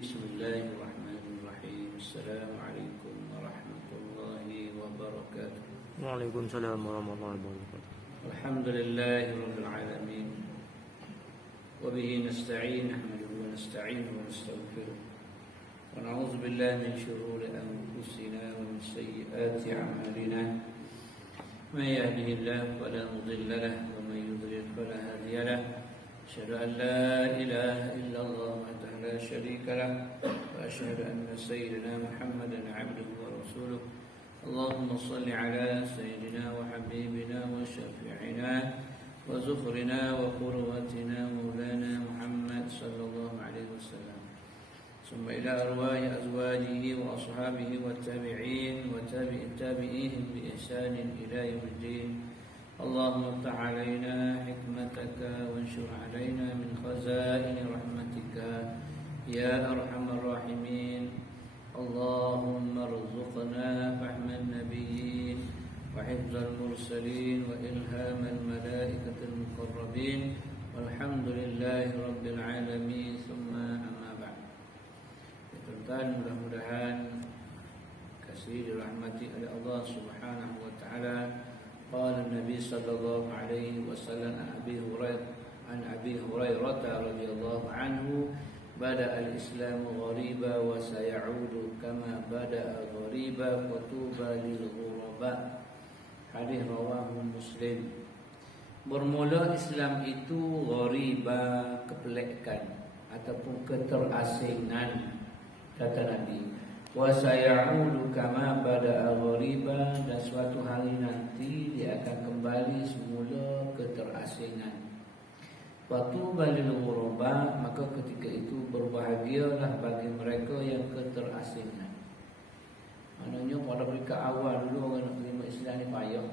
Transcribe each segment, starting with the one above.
Bismillahirrahmanirrahim. Assalamualaikum warahmatullahi wabarakatuh. Waalaikumsalam warahmatullahi wabarakatuh. Alhamdulillahi rabbil alamin. Wa bihi nasta'in, nahmaduhu wa nasta'inuhu wa nastaghfiruh. Wa na'udzu billahi min shururi anfusina wa min sayyiati a'malina. May yahdihillahu fala mudilla lahu wa may yudlil fala hadiya lahu. Asyhadu an la ilaha illallah wahdahu la syarika lahu wa asyhadu anna sayyidina Muhammadan 'abduhu wa rasuluh. Allahumma shalli ala sayyidina wa habibina wa syafi'ina wa zufrina wa qurwatina maulana Muhammad sallallahu alaihi wasallam. Summa ila arwahi azwajihi wa ashabihi wa tabi'in wa tabi'ihim bi ihsanin ila yaumiddin. اللهم افتح علينا حكمتك وانشر علينا من خزائن رحمتك يا أرحم الراحمين. اللهم ارزقنا فهم النبيين وحفظ المرسلين وإلهام الملائكة المقربين والحمد لله رب العالمين. ثم أما بعد. Tuan-tuan, mudah-mudahan kasih dirahmati oleh Allah Subhanahu wa taala. قال النبي صلى الله عليه وسلم عن أبي هريرة رضي الله عنه بدأ الإسلام غريبا وسيعود كما بدأ غريبا وطوبى للغرباء. Hadis rawahu Muslim. Bermula Islam itu ghariba, kepelekan ataupun keterasingan, kata Nabi. Wa sayaudu kama bada'a ghariba, dan suatu hari nanti dia akan kembali semula keterasingan. Wa tuba lil ghuraba, maka ketika itu berbahagialah bagi mereka yang keterasingan. Maknanya pada peringkat awal dulu orang nak terima Islam ni payah.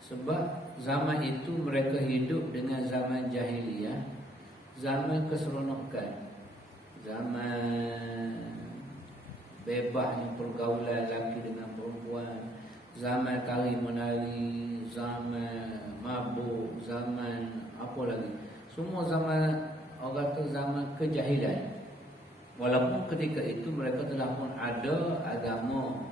Sebab zaman itu mereka hidup dengan zaman jahiliyah, zaman keseronokan, zaman bebasnya pergaulan lelaki dengan perempuan, zaman tari menari, zaman mabuk, zaman apa lagi, semua zaman orang kata zaman kejahilan. Walaupun ketika itu mereka telah pun ada agama,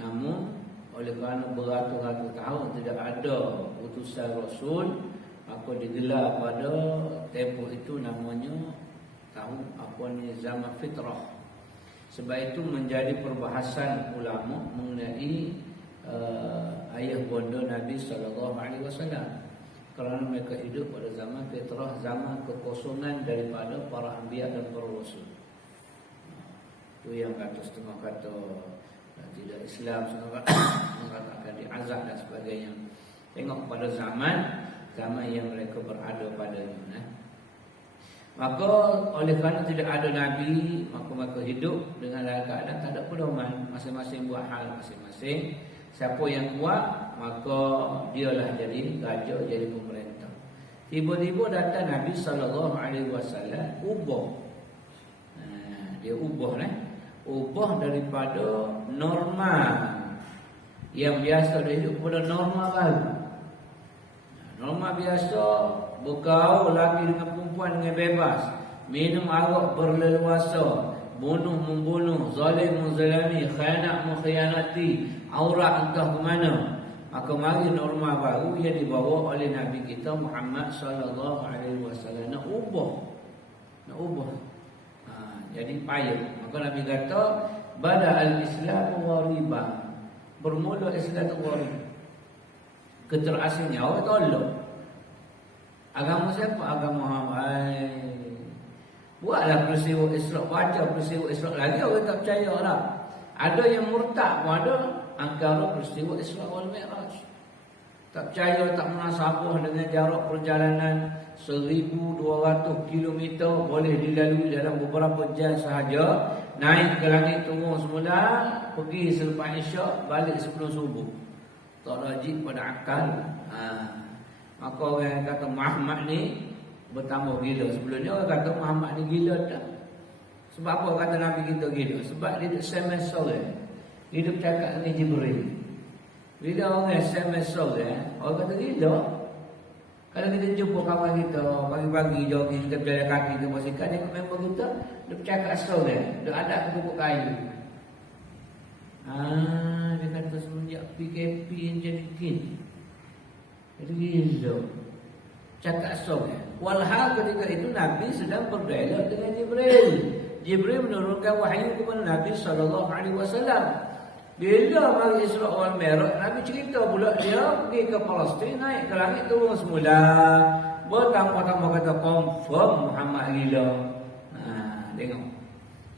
namun oleh kerana beratus-ratus tahun tidak ada utusan Rasul, maka digelar pada tempoh itu namanya tahun apa ni, zaman fitrah. Sebab itu menjadi perbahasan ulama mengenai ayah bonda Nabi SAW, kerana mereka hidup pada zaman fitrah, zaman kekosongan daripada para anbiya dan para rasul. Itu yang kata setengah kata tidak Islam, setengah kata akan diazab dan sebagainya. Tengok pada zaman yang mereka berada padanya. Maka oleh kerana tidak ada Nabi, maka mereka hidup dengan dalam keadaan tak ada pedoman, masing-masing buat hal masing-masing. Siapa yang kuat, maka dialah jadi raja, jadi pemerintah. Tiba-tiba datang Nabi SAW ubah. Dia ubah daripada norma yang biasa dia hidup kepada norma baru. Norma biasa bergaul lelaki dengan perempuan dengan bebas, minum arak berleluasa, bunuh-membunuh, zalim menzalimi, khianat mengkhianati, aurat entah ke mana. Maka mari norma baru yang dibawa oleh Nabi kita Muhammad sallallahu alaihi wasallam nak ubah. Jadi payah. Maka Nabi kata bada al-Islam ghariba, bermula Islam itu gharib, keterasingan. Orang tolak agama siapa? Agama Muhammad. Buatlah peristiwa Isra', baca peristiwa Isra' lagi orang tak percaya lah. Ada yang murtad pun ada angkara peristiwa Isra' wal Mi'raj. Tak percaya, tak munasabah dengan jarak perjalanan 1,200 km boleh dilalui dalam beberapa jam sahaja. Naik ke langit, turun semula, pergi selepas Isya', balik sebelum subuh. Tak logik pada akal. Maka orang yang kata Muhammad ni bertambah gila. Sebelumnya orang kata Muhammad ni gila tak. Sebab apa kata Nabi kita gila? Sebab dia SMS soleh, dia bercakap dengan Jibril. Bila orang SMS soleh, orang kata gila. Kalau kita jumpa kawan kita pagi-pagi jogging, kita berjalan kaki, kita basikal, tengok member kita, dia bercakap asal dia ada ke pokok kayu. Dia kata semenjak PKP yang jadi gini. Itu gila. Cakap asal dia. Walhal ketika itu Nabi sedang berdialog dengan Jibril. Jibril menurunkan wahyu kepada Nabi SAW. Bila mari Isra wal Mi'raj, Nabi cerita pula dia pergi ke Palestin, naik ke langit turun semula. Bertambah-tambah kata confirm Muhammad gila. Tengok.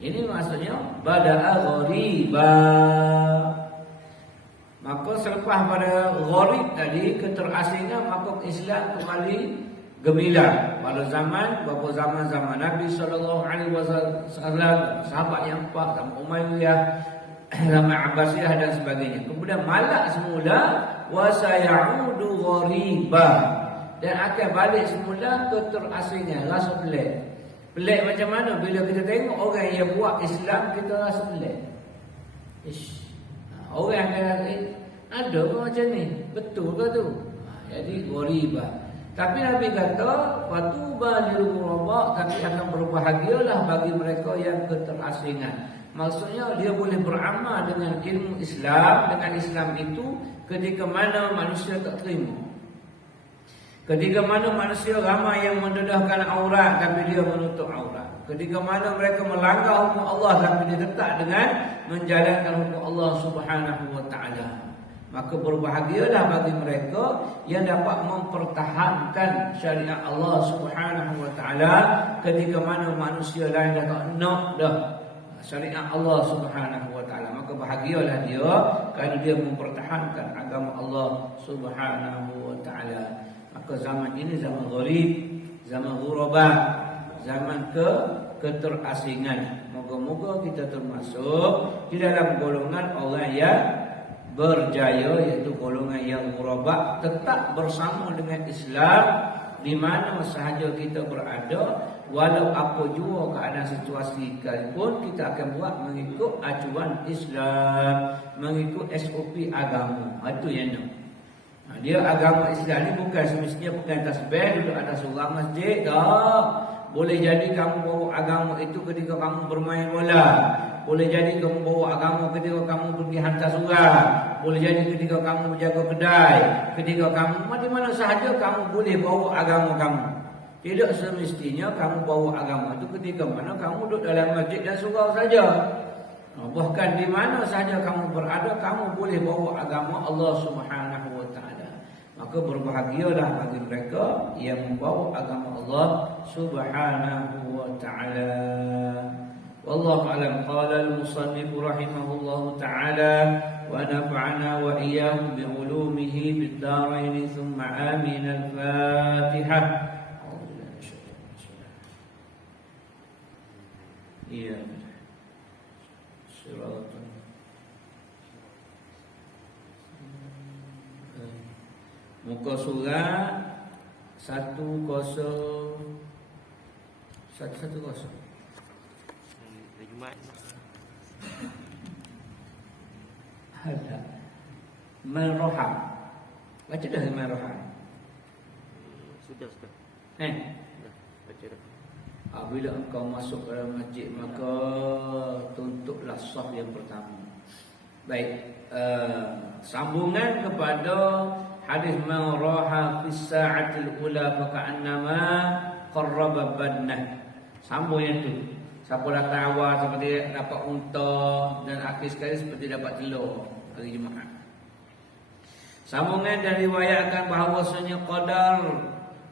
Ini maksudnya bada'a ghariba. Maka selepas pada gharib tadi, keterasingan, maka Islam kembali gemilang. Pada beberapa zaman Nabi SAW, sahabat yang empat, zaman Umayyah, zaman Abbasiyah dan sebagainya. Kemudian malak semula wa sayaudu ghariba, dan akan balik semula keterasingan, rasa pelik. Pelik macam mana bila kita tengok orang yang buat Islam, kita rasa pelik. Orang akan kata, ada ke macam ni? Betul ke tu? Jadi ghariba. Tapi Nabi kata fatuba lil ghuraba, tapi akan berbahagialah bagi mereka yang keterasingan. Maksudnya dia boleh beramal dengan ilmu Islam, dengan Islam itu ketika mana manusia tak terima. Ketika mana manusia ramai yang mendedahkan aurat tapi dia menutup aurat. Ketika mana mereka melanggar hukum Allah tapi dia tetap dengan menjalankan hukum Allah Subhanahu wa taala. Maka berbahagialah bagi mereka yang dapat mempertahankan syariat Allah Subhanahu wa taala ketika mana manusia lain dah tak nak dah syariat Allah Subhanahu wa taala. Maka bahagialah dia kerana dia mempertahankan agama Allah Subhanahu wa taala. Maka zaman ini zaman gharib, zaman ghuraba, zaman keterasingan. Moga-moga kita termasuk di dalam golongan orang yang berjaya, iaitu golongan yang ghuraba, tetap bersama dengan Islam di mana sahaja kita berada, walau apa jua keadaan situasi sekalipun, kita akan buat mengikut acuan Islam, mengikut SOP agama. Itu yang nak. Dia agama Islam ni bukan semestinya pegang tasbih duduk atas seorang masjid. Tak. Boleh jadi kamu bawa agama itu ketika kamu bermain bola. Boleh jadi kamu bawa agama ketika kamu pergi hantar surat. Boleh jadi ketika kamu berjaga kedai. Ketika kamu di mana sahaja kamu boleh bawa agama kamu. Tidak semestinya kamu bawa agama itu ketika mana kamu duduk dalam masjid dan surau saja. Bahkan di mana sahaja kamu berada, kamu boleh bawa agama Allah Subhanahu wa taala. Maka berbahagialah bagi mereka yang membawa agama Allah Subhanahu wa taala. Wallahu a'lam. Qala al-musannif rahimahullahu taala wa nafa'ana wa iyyahu bi ulumihi bid-darain thumma amin al-Fatihah. Iya. Siratan. Muka surat 10 Jumaat. Ada Al-Roham. Baca dah Al-Roham. Sudah. Dah, Baca dah. Bila engkau masuk ke dalam masjid, maka tuntutlah saf yang pertama. Baik, sambungan kepada hadis man raha fi sa'atil ula fa ka'annama qarraba badnah. Sambung yang tu. Siapa datang awal seperti dapat unta, dan akhir sekali seperti dapat telur hari Jumaat. Sambungan dan riwayatkan bahawasanya qadar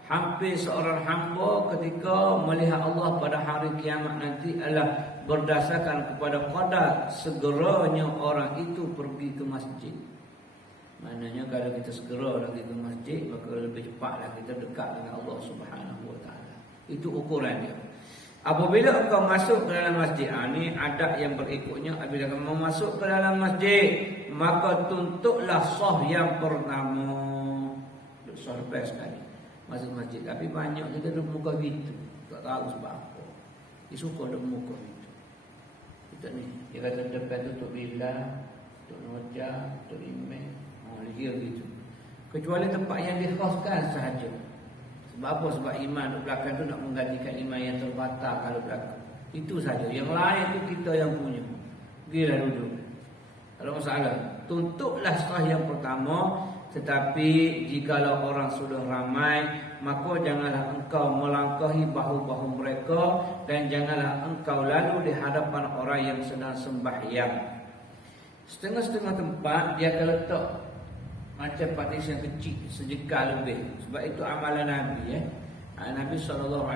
hampir seorang hamba ketika melihat Allah pada hari kiamat nanti adalah berdasarkan kepada qadar segeranya orang itu pergi ke masjid. Maknanya kalau kita segera lagi ke masjid, maka lebih cepatlah kita dekat dengan Allah Subhanahu wa taala. Itu ukuran dia. Apabila engkau masuk ke dalam masjid, ini adab yang berikutnya. Apabila kamu masuk ke dalam masjid, maka tuntutlah saf yang pertama. Saf lepas sekali masuk masjid. Tapi banyak kita duduk muka pintu, tak tahu sebab apa. Dia suka duduk muka pintu. Kita ni, dia kata depan tutup bila, tutup noja, tutup email. Dia gitu. Kecuali tempat yang dikhaskan sahaja. Sebab apa? Sebab iman di belakang tu nak menggantikan iman yang terbatal kalau berlaku. Itu saja. Yang lain tu kita yang punya. Pergilah duduk. Kalau masalah, tuntutlah sah yang pertama. Tetapi jikalau orang sudah ramai, maka janganlah engkau melangkahi bahu-bahu mereka, dan janganlah engkau lalu di hadapan orang yang sedang sembahyang. Setengah-setengah tempat dia akan letak macam partition kecil, sejengkal lebih. Sebab itu amalan Nabi. Nabi SAW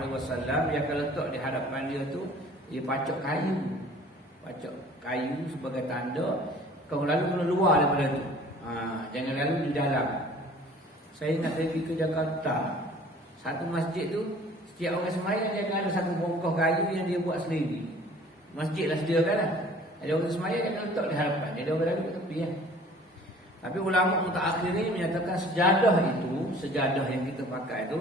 dia akan letak di hadapan dia tu, dia pacok kayu. Pacok kayu sebagai tanda kau lalu kena luar daripada tu. Jangan lalu di dalam. Saya ingat saya pergi ke Jakarta, satu masjid tu setiap orang sembahyang dia akan ada satu bongkah kayu yang dia buat sendiri. Masjid lah sediakan lah. Ada orang sembahyang dia akan letak di hadapan. Dia ada orang lalu kat tepi. Tapi ulama mutaakhirin menyatakan sejadah yang kita pakai itu,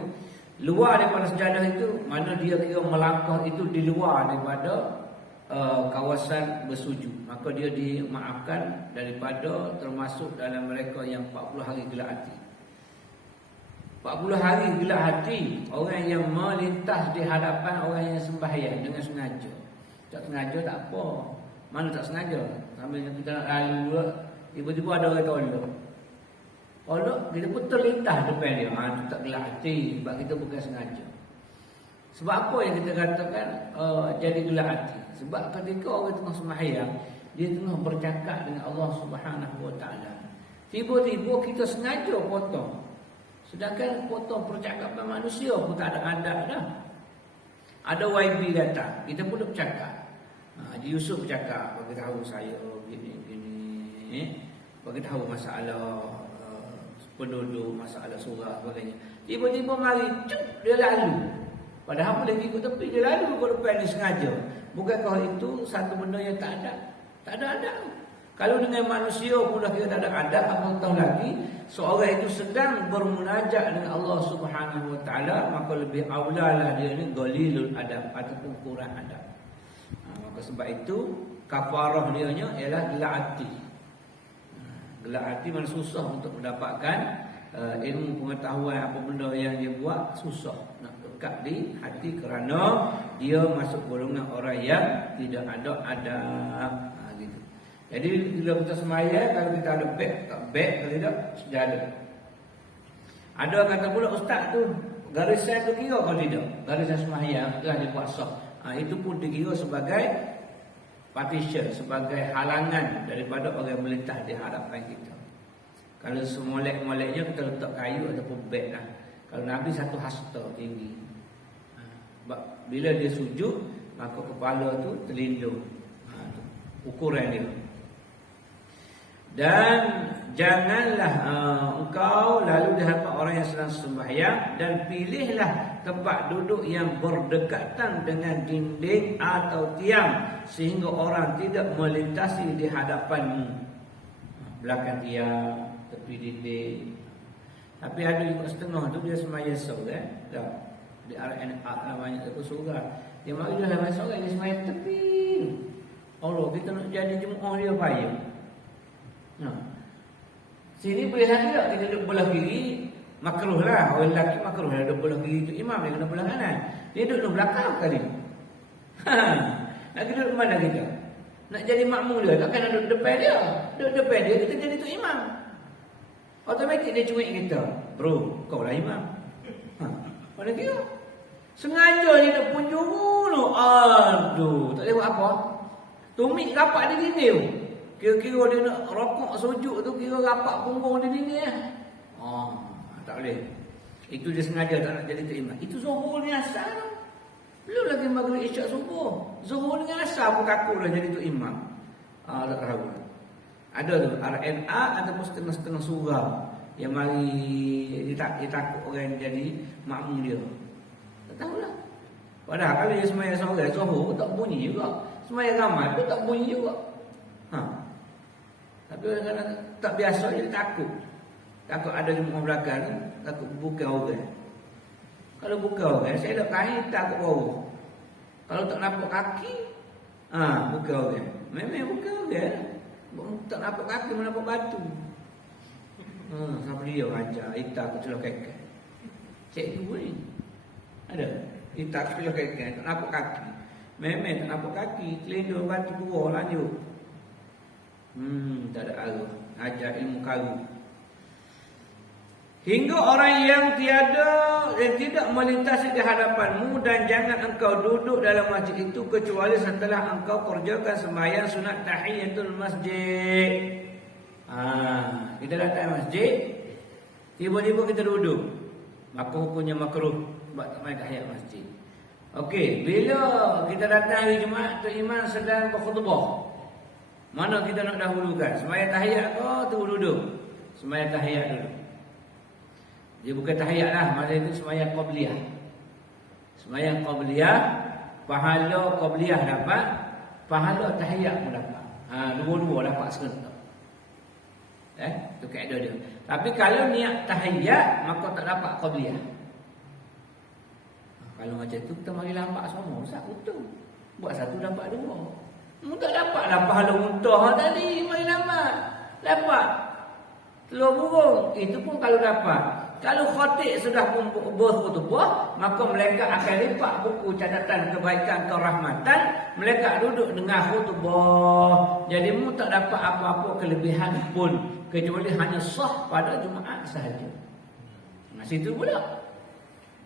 luar daripada sejadah itu, mana dia kira melangkah itu di luar daripada kawasan bersujud, maka dia dimaafkan daripada termasuk dalam mereka yang 40 hari gelak hati. 40 hari gelak hati, orang yang melintas di hadapan orang yang sembahyang dengan sengaja. Tak sengaja tak apa. Mana tak sengaja? Sambil kita nak lalu, tiba-tiba ada orang tolong. Kita pun terlintas depan dia. Itu tak gelak hati, sebab kita bukan sengaja. Sebab apa yang kita katakan jadi gelak hati? Sebab ketika orang tengah sembahyang, dia tengah bercakap dengan Allah Subhanahu Wa Taala. Tiba-tiba kita sengaja potong. Sedangkan potong percakapan manusia pun tak ada adab dah. Ada YB datang, kita pun dah bercakap. Haji Yusuf bercakap, bagi tahu saya gini, bagi tahu masalah penduduk, masalah surah sebagainya. Tiba-tiba mari, dia lalu. Padahal boleh ikut tepi, dia lalu ke depan ni sengaja. Bukankah itu satu benda yang tak ada? Tak ada adab. Kalau dengan manusia pun dah kira tak ada adab, apatah lagi seorang itu sedang bermunajat dengan Allah Subhanahu Wa Taala, maka lebih aulalah dia ni qalilul adab ataupun kurang adab. Maka sebab itu kafarah dia nya ialah gelak hati. Gelak hati mana susah untuk mendapatkan ilmu pengetahuan apa benda yang dia buat, susah nak dekat di hati kerana dia masuk golongan orang yang tidak ada adab. Gitu. Jadi bila kita sembahyang, kalau kita ada beg, tak beg, kalau tidak sejadah. Ada kata pula ustaz tu garisan tu kira kalau tidak, garisan sembahyang telah dibuat sah. Itu pun dikira sebagai partition, sebagai halangan daripada orang melintas di hadapan kita. Kalau semolek-moleknya kita letak kayu ataupun beg lah. Kalau Nabi satu hasta tinggi. Bila dia sujud, maka kepala tu terlindung. Ukuran dia. Dan janganlah engkau lalu di hadapan orang yang sedang sembahyang, dan pilihlah tempat duduk yang berdekatan dengan dinding atau tiang, sehingga orang tidak melintasi di hadapanmu. Belakang tiang, tepi dinding. Tapi ada juga setengah tu dia sembahyang sore, dah. Di RNA namanya itu surah. Dia mari dalam sore dia sembahyang tepi. Allah, kita nak jadi jemaah dia payah. Sini boleh tak kita duduk belah kiri, makruh lah. Orang lelaki makruh lah duduk belah kiri tu imam, dia kena belah kanan. Dia duduk belakang kali. Nak duduk mana kita? Nak jadi makmum dia, takkan nak duduk depan dia. Duduk depan dia, kita jadi tu imam. Automatik dia cuik kita. Bro, kau lah imam. Mana kira? Sengaja dia nak punjung tu. Aduh, tak boleh buat apa. Tumit rapat di dinding tu. Kira-kira dia nak rokok sujud tu, kira rapat punggung di dinding lah. Tak boleh. Itu dia sengaja tak nak jadi tu imam. Itu zuhur dengan asar tu. Belum lagi maghrib isyak subuh. Zuhur dengan asar pun kaku dah jadi tu imam. Tak tahu. Ada tu RNA ataupun setengah-setengah surah yang mari dia takut orang jadi makmum dia. Tak tahulah. Padahal kalau dia sembahyang seorang zuhur tak bunyi juga. Sembahyang ramai pun tak bunyi juga. Tapi kadang-kadang tak biasa jadi takut. Takut ada jemaah belakang, takut bukan orang. Kalau bukan orang, saya dah kain takut bawah. Kalau tak nampak kaki, bukan orang. Memang bukan orang. Tak nampak kaki, mana nampak batu. Sampai dia ajar, hitam kecil kekek. Cikgu ni ada. Kita sekolah kaitkan tak nampak kaki. Memang tak nampak kaki, kelindung batu dua lanjut. Tak ada arah. Ajar ilmu karu. Hingga orang yang tidak melintasi di hadapanmu, dan jangan engkau duduk dalam masjid itu kecuali setelah engkau kerjakan sembahyang sunat tahiyatul masjid. Kita datang masjid, tiba-tiba kita duduk, maka hukumnya makruh sebab tak main tahiyat masjid. Okey, bila kita datang hari Jumaat, tu imam sedang berkhutbah, mana kita nak dahulukan? Sembahyang tahiyat ke tunggu duduk? Sembahyang tahiyat dulu. Dia bukan tahiyat lah, masa itu sembahyang qabliyah. Sembahyang qabliyah, pahala qabliyah dapat, pahala tahiyat pun dapat. Dua-dua dapat serentak. Itu kaedah dia. Tapi kalau niat tahiyat, maka tak dapat qabliyah. Kalau macam tu kita mari lambat semua, Ustaz betul. Buat satu dapat dua. Tak dapat lah pahala muntah tadi, mari lambat. Dapat telur burung, itu pun kalau dapat. Kalau khatib sudah berkhutbah, maka mereka akan lipat buku catatan kebaikan kerahmatan. Mereka duduk dengar khutbah. Jadi mu tak dapat apa-apa kelebihan pun, kecuali hanya sah pada Jumaat sahaja. Situ pula.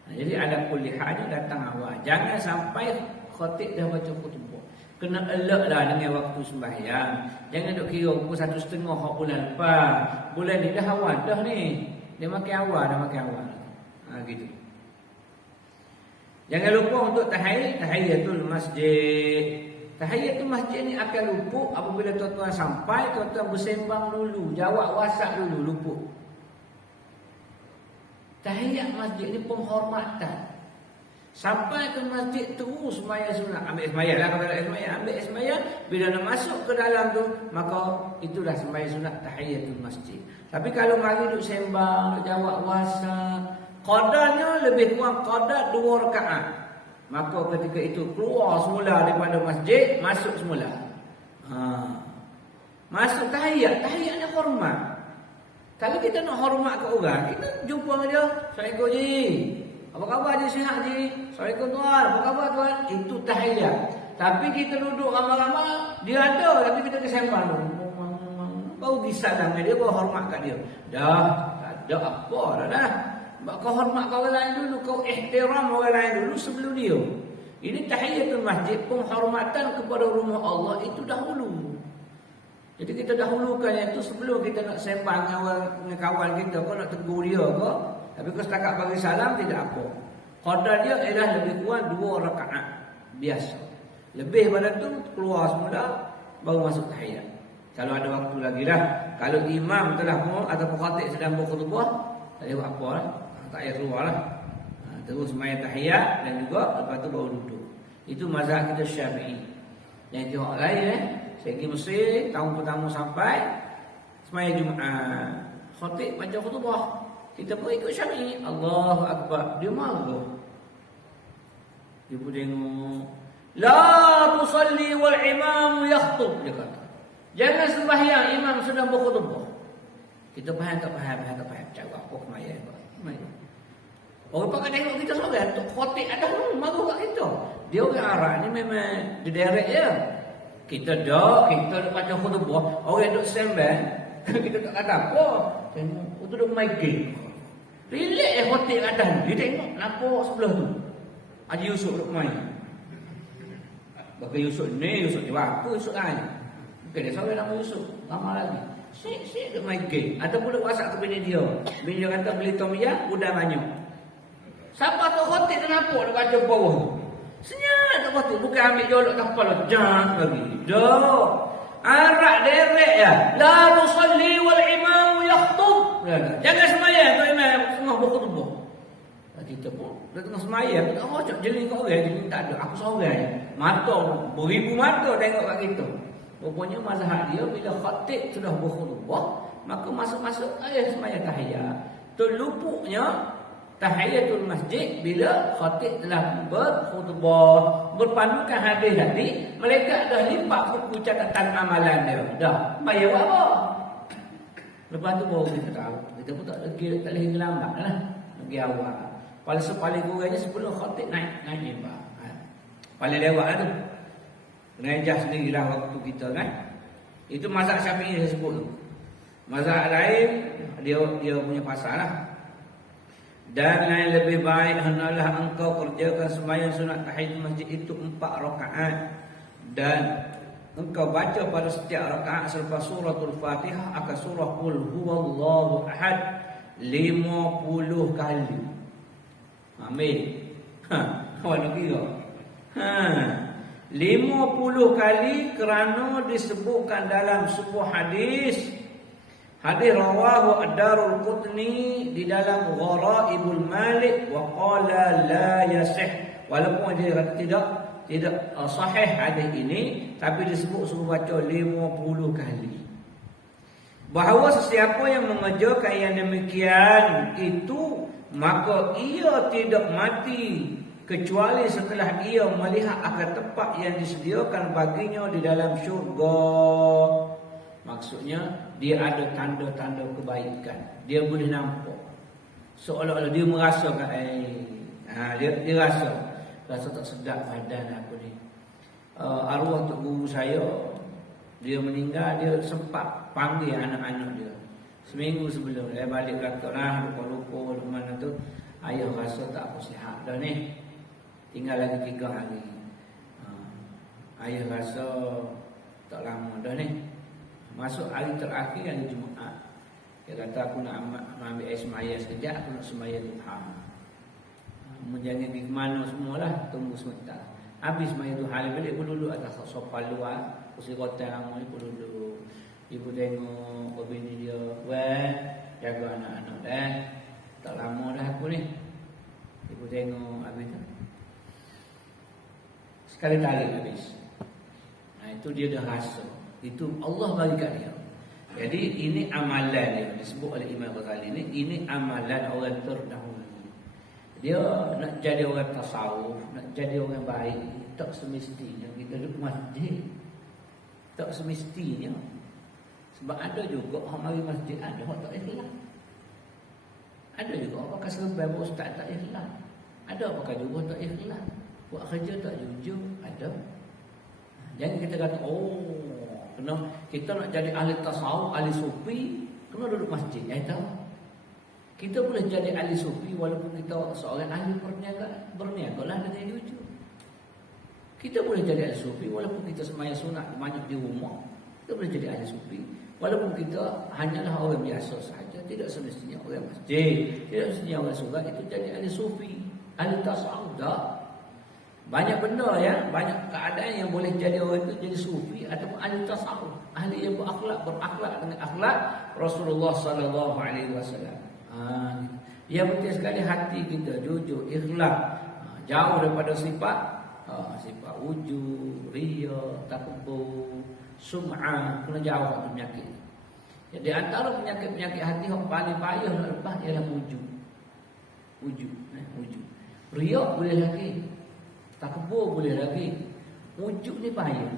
Jadi ada kuliahnya datang awal. Jangan sampai khatib dah baca khutbah. Kena alert lah dengan waktu sembahyang. Jangan duk kira pukul 1:30 bulan lepas. Bulan ni dah awal dah ni. Dia makin awal. Gitu. Jangan lupa untuk tahiyatul masjid. Tahiyatul masjid ni akan luput apabila tuan-tuan sampai, tuan-tuan bersembang dulu, jawab WhatsApp dulu, luput. Tahiyat masjid ni penghormatan. Sampai ke masjid terus sembahyang sunat. Ambil sembahyang lah, kalau ambil sembahyang. Bila nak masuk ke dalam tu, maka itulah sembahyang sunat tahiyatul masjid. Tapi kalau mari duk sembang, duk jawab WhatsApp, qadarnya lebih kurang qadar 2 rakaat. Maka ketika itu keluar semula daripada masjid, masuk semula. Masuk tahiyat ni hormat. Kalau kita nak hormat ke orang, kita jumpa dengan dia, "Assalamualaikum ji. Apa khabar ji, sihat ji? Assalamualaikum tuan, apa khabar tuan?" Itu tahiyat. Tapi kita duduk ramai-ramai, dia ada tapi kita kesempatan dulu. Kau disalam dia, kau hormat kat dia. Dah, tak ada apa dah. Kau hormat kau orang lain dulu, kau ihtiram orang lain dulu sebelum dia. Ini tahiyatul masjid, penghormatan kepada rumah Allah itu dahulu. Jadi kita dahulukan yang itu sebelum kita nak sembang dengan kawan kita, kau nak tegur dia ke. Tapi kau setakat bagi salam, tidak apa. Qadar dia ialah lebih kurang 2 rakaat biasa. Lebih pada tu keluar semula, baru masuk tahiyat. Kalau ada waktu lagi lah. Kalau imam telah pun ataupun khatib sedang berkhutbah, tak payah buat apa lah. Tak payah keluar lah. Terus sembahyang tahiyat dan juga lepas tu baru duduk. Itu mazhab kita Syafi'i. Yang tengok lain saya pergi Mesir, tahun pertama sampai sembahyang Jumaat. Khatib baca khutbah. Kita pun ikut Syafi'i. Allahu Akbar. Dia marah. Dia pun tengok. La tusalli wal imam yakhtub, dia kata. Jangan sembahyang imam sedang berkhutbah. Kita faham tak faham, jawab apa sembahyang. Orang pakai tengok kita seorang, khatib ada marah kat kita. Dia orang Arab ni memang direct je. Kita nak baca khutbah, orang duk sembang, kita tak kata apa. Tengok, tu duk main game. Relax khatib kat atas. Dia tengok nampak sebelah tu. Haji Yusuf duk main. Bagi Yusuf ni, Yusuf ni apa Yusuf lain? Bukan dia seorang nama Yusuf, ramai lagi. Syek duk main game. Ataupun duk WhatsApp ke bini dia. Bini dia kata beli tomia, udah banyak. Siapa tu khatib tu nampak dia baca bawah tu. Senyap tu khatib. Bukan ambil jolok kapal lah. Jangan lagi. Dah. Arak derek ya. La tusalli wal imam yakhtub. Jangan sembahyang tu imam semua berkhutbah. Kita pun dah tengah sembahyang. Kita cak jeling kat orang. Jeling tak ada. Aku seorang. Mata. Beribu mata tengok kat kita. Rupanya mazhab dia bila khatib sudah berkhutbah, maka masuk-masuk sembahyang tahiyat. Terlupuknya tahiyatul masjid bila khatib telah berkhutbah, berpandukan hadis tadi, mereka dah lipat buku catatan amalan dia. Dah, bayar buat apa? Lepas tu baru kita tahu. Kita pun tak lagi lambat lah. Lagi awal. paling kurangnya 10 khatib naik mimbar. Paling lewat tu. Ngejah sendirilah waktu kita kan. Itu mazhab Syafi'i saya sebut tu. Mazhab lain dia punya pasal lah. Dan yang lebih baik hendaklah engkau kerjakan sembahyang sunat tahiyatul masjid itu 4 rakaat dan engkau baca pada setiap rakaat selepas suratul Fatihah akan surah Qul Huwallahu Ahad 50 kali. Amin. Awak nak kira? 50 kali kerana disebutkan dalam sebuah hadis rawahu Ad-Darul Qutni di dalam Gharaibul Malik wa qala la yasih, walaupun dia kata tidak sahih hadis ini, tapi disebut suruh baca 50 kali. Bahawa sesiapa yang mengerjakan yang demikian itu maka ia tidak mati kecuali setelah ia melihat akan tempat yang disediakan baginya di dalam syurga. Maksudnya dia ada tanda-tanda kebaikan. Dia boleh nampak. Seolah-olah dia merasakan dia rasa tak sedap badan aku ni. Arwah tok guru saya dia meninggal, dia sempat panggil anak-anak dia. Seminggu sebelum dia balik kata lah lupa-lupa mana tu, ayah rasa tak apa sihat dah ni. Tinggal lagi 3 hari. Ayah rasa tak lama dah ni. Masuk hari terakhir hari Jumaat. Dia kata aku nak ambil air semaya sekejap, aku nak semaya duha. Menjangan pergi ke mana semualah, tunggu sebentar. Habis semaya duha balik pun duduk atas sofa luar, kursi rotan lama ni pun duduk. Ibu tengok bini dia, weh, jaga anak-anak dah. Tak lama dah aku ni. Ibu tengok habis tu. Sekali tarik habis. Itu dia dah rasa. Itu Allah bagi kat dia. Jadi ini amalan dia disebut oleh Imam Ghazali ini amalan orang terdahulu. Dia nak jadi orang tasawuf, nak jadi orang baik, tak semestinya kita duduk masjid. Tak semestinya. Sebab ada juga orang mari masjid ada orang tak ikhlas. Ada juga orang pakai serban buat ustaz tak ikhlas. Ada pakai juga tak ikhlas. Buat kerja tak jujur, ada. Jangan kita kata kena kita nak jadi ahli tasawuf, ahli sufi, kena duduk masjid. Tahu? Kita boleh jadi ahli sufi walaupun kita seorang ahli berniagalah dengan jujur. Kita boleh jadi ahli sufi walaupun kita sembahyang sunat banyak di rumah. Kita boleh jadi ahli sufi walaupun kita hanyalah orang biasa sahaja. Tidak semestinya orang masjid, tidak semestinya orang sunat itu jadi ahli sufi, ahli tasawuf dah. Banyak benda ya, banyak keadaan yang boleh jadi orang itu jadi sufi ataupun ahli tasawuf, ahli yang berakhlak dengan akhlak Rasulullah sallallahu alaihi wasallam. Ya betul sekali hati kita jujur, ikhlas, jauh daripada sifat wujud, riya, takabur, sum'ah, kena jauh dari penyakit. Jadi antara penyakit-penyakit hati yang paling payah nak lepas ialah wujud. Wujud. Riya boleh lagi. Takabur boleh lagi. Wujud ni bahaya.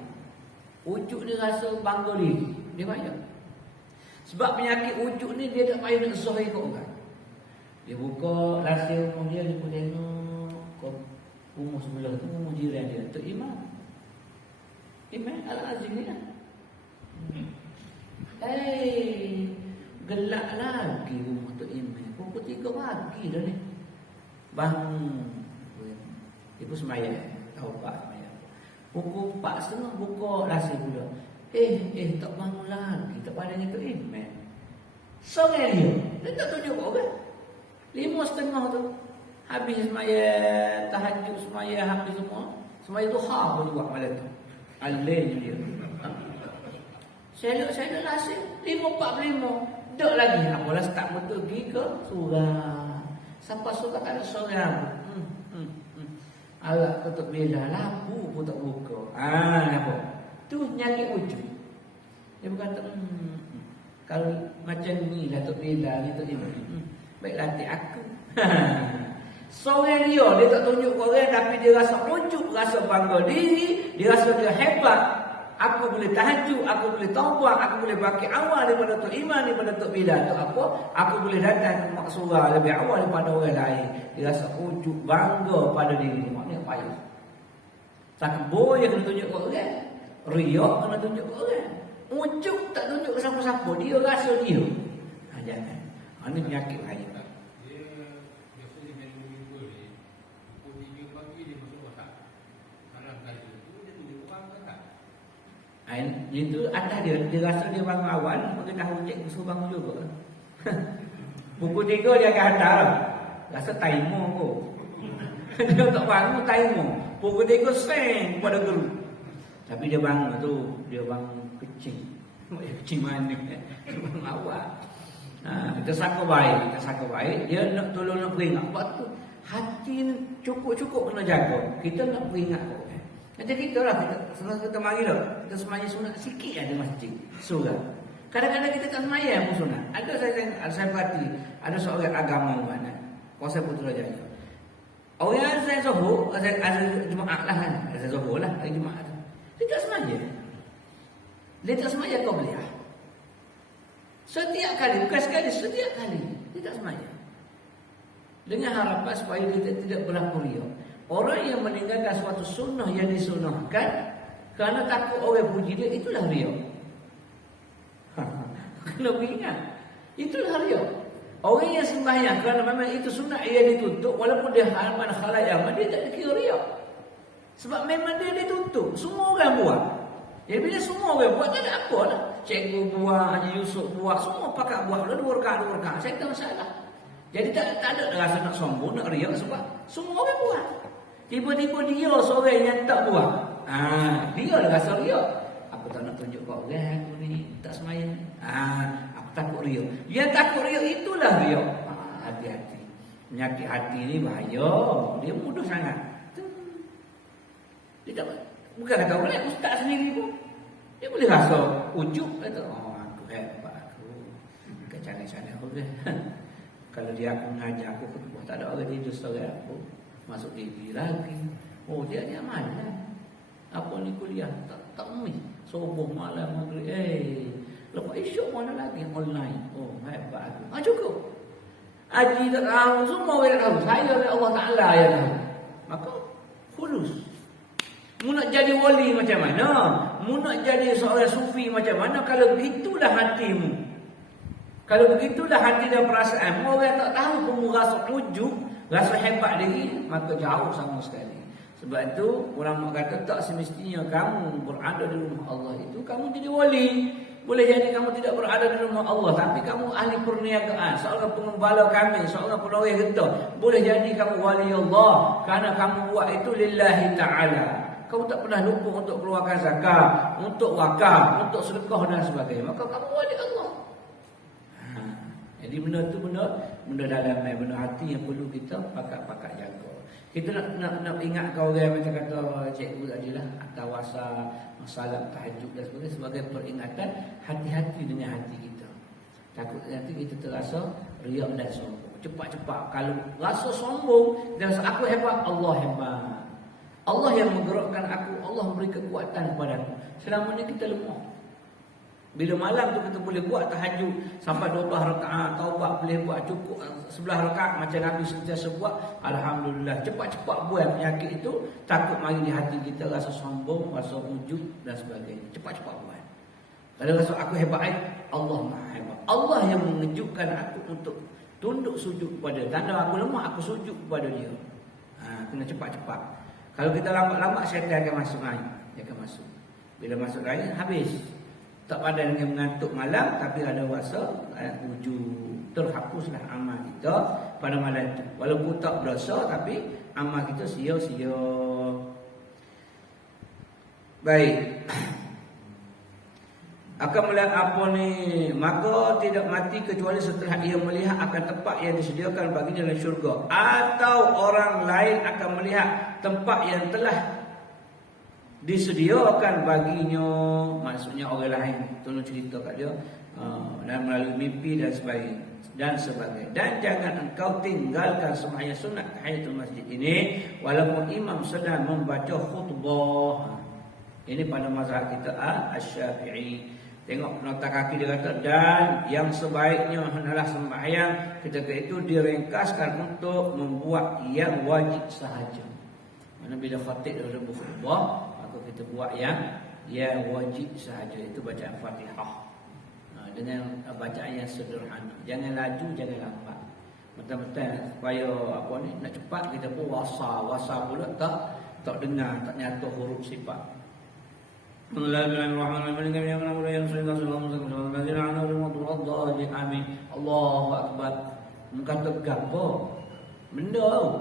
Wujud ni rasa bangga diri, dia bahaya. Sebab penyakit wujud ni dia tak payah nak zahir kat orang. Dia buka rahsia rumah dia pun tengok ke rumah sebelah tu, rumah jiran dia. Tok Imam Al-Azim ni lah. Gelap lagi rumah Tok Imam. Pukul 3 pagi dah ni. Bangun. Ibu semaya, tahu Pak semaya. Pukul 4.30 buka rahsia pula. Tak bangun lagi, tak padanya tu Imam. Sore dia tak tunjuk orang. 5.30 tu habis semaya tahajud, semaya habis semua. Semaya duha pun buat malam tu. Alih dia. Saya nak rahsia 5.45. Dek lagi apalah start betul pergi ke surah. Sampai surah tak ada surah. Alat tutup bila lampu pun tak buka. Apa? Tu penyakit wujud. Dia berkata, kalau macam ni lah tutup bila ni tu baik latih aku. Seorang dia tak tunjuk orang tapi dia rasa wujud, rasa bangga diri, dia rasa dia hebat. Aku boleh tahajud, aku boleh taubat, aku boleh baki awal daripada Tok Iman, daripada Tok Bilal. Tok apa? Aku boleh datang ke mak surah lebih awal daripada orang lain. Dia rasa ujuk bangga pada diri. Maknanya payah. Takbur yang kena tunjuk ke orang. Riak kena tunjuk ke orang. Ujuk tak tunjuk ke siapa-siapa. Dia rasa dia. Jangan. Ini penyakit bahaya. Itu atas dia rasa dia bangun awal, mungkin tahu cikgu suruh bangun juga. Pukul 3 dia akan hantar. Rasa timer pun. Dia tak bangun timer. Pukul 3 sen pada guru. Tapi dia bangun tu, dia bangun kecil. Kecil mana? Bangun awal. Kita sangka baik, dia nak tolong nak peringat. Sebab tu hati ni cukup-cukup kena jaga. Kita nak peringat kau. Macam kita lah, kita mari lah. Kita semayang sunat sikit ada masjid, surah. Kadang-kadang kita tak semayang pun sunat. Ada saya perhati, ada seorang agama mana, Kuasa Putrajaya. Orang yang saya Zohor, ada Jumaat lah kan. Ada Zohor lah, hari Jumaat. Dia tak semayang. Dia tak semayang kau boleh. Setiap kali, bukan sekali, setiap kali. Dia tak semayang. Dengan harapan supaya kita tidak berlaku riak. Orang yang meninggalkan suatu sunnah yang disunahkan kerana takut orang puji dia, itulah riak. Kena ingat, itulah riak. Orang yang sembahyang kerana memang itu sunnah yang ditutup, walaupun dia halaman khalayak, dia tak dikira riak. Sebab memang dia ditutup. Semua orang buat. Jadi bila semua orang buat, tak ada apa lah. Cikgu buat, Haji Yusuf buat, semua pakat buat. 2 rakaat. Saya tak masalah. Jadi tak ada rasa nak sombong, nak riak sebab semua orang buat. Tiba-tiba dia seorang yang tak buat. Dia dah rasa riak. Aku tak nak tunjuk kat orang aku ni tak semayang. Aku takut riak. Yang takut riak itulah riak. Hati-hati. Penyakit hati ni bahaya. Dia mudah sangat. Dia tak, bukan kata orang, ustaz sendiri pun. Dia boleh rasa ujuk. Kata, aku hebat aku. Kecana-cana orang. Kalau dia aku mengajar aku ketua, tak ada orang tidur story aku. Masuk TV lagi. Oh, dia ni mana? Apa ni kuliah? Tak mesti. Subuh malam maghrib. Lepas isyuk mana lagi? Online. Oh, hebat aku. Cukup. Haji tak tahu. Semua orang tahu. Saya oleh Allah Ta'ala yang tahu. Maka, fulus. Mu nak jadi wali macam mana? Mu nak jadi seorang sufi macam mana? Kalau begitulah hatimu. Kalau begitulah hati dan perasaan. Orang tak tahu kamu rasa ujuk, rasa hebat diri, maka jauh sama sekali. Sebab itu ulama kata tak semestinya kamu berada di rumah Allah itu kamu jadi wali. Boleh jadi kamu tidak berada di rumah Allah, tapi kamu ahli perniagaan, seorang pengembala kambing, seorang pegawai getah. Boleh jadi kamu wali Allah kerana kamu buat itu lillahi ta'ala. Kamu tak pernah lupa untuk keluarkan zakat, untuk wakaf, untuk sedekah dan sebagainya. Maka kamu wali Allah. Jadi benda tu benda dalam benda hati yang perlu kita pakat jaga. Kita nak ingat kau orang macam kata cikgu tadi lah, tawasa, masalah tahajud dan sebagainya sebagai peringatan. Hati-hati dengan hati kita. Takut nanti kita terasa riak dan sombong. Cepat-cepat kalau rasa sombong dan rasa aku hebat, Allah hebat. Allah yang menggerakkan aku, Allah memberi kekuatan kepada aku. Selama ni kita lemah. Bila malam tu kita boleh buat tahajud sampai 12 rakaat, taubat boleh buat cukup 11 rakaat macam Nabi sentiasa buat, alhamdulillah. Cepat-cepat buat penyakit itu, takut mari di hati kita rasa sombong, rasa ujub dan sebagainya. Cepat-cepat buat. Kalau rasa aku hebat, Allah Maha hebat. Allah yang mengejutkan aku untuk tunduk sujud kepada dia. Tanda aku lemah, aku sujud kepada dia. Kena cepat-cepat. Kalau kita lambat-lambat, syaitan akan masuk air. Dia akan masuk. Bila masuk air, habis. Tak pandai dengan mengantuk malam, tapi ada rasa wujud, terhapuslah amal kita pada malam itu. Walaupun tak berdosa, tapi amal kita sia-sia. Baik. Akan melihat apa ni? Maka tidak mati kecuali setelah ia melihat akan tempat yang disediakan baginya dalam syurga. Atau orang lain akan melihat tempat yang telah disediakan baginya, maksudnya orang lain tolong cerita kat dia dan melalui mimpi dan sebagainya. Dan jangan engkau tinggalkan sembahyang sunat tahiyatul masjid ini walaupun imam sedang membaca khutbah. Ini pada mazhab kita Asy-Syafi'i. Tengok nota kaki dia kata, dan yang sebaiknya hendaklah sembahyang ketika itu diringkaskan untuk membuat yang wajib sahaja. Mana bila khatib dah berkhutbah, maka kita buat yang wajib sahaja, itu bacaan Fatihah. Dengan bacaan yang sederhana. Jangan laju, jangan lambat. Betul-betul supaya nak cepat kita pun wasa pula tak dengar, tak nyata huruf sifat. Amin. Allahu akbar. Kata gapo? Benda.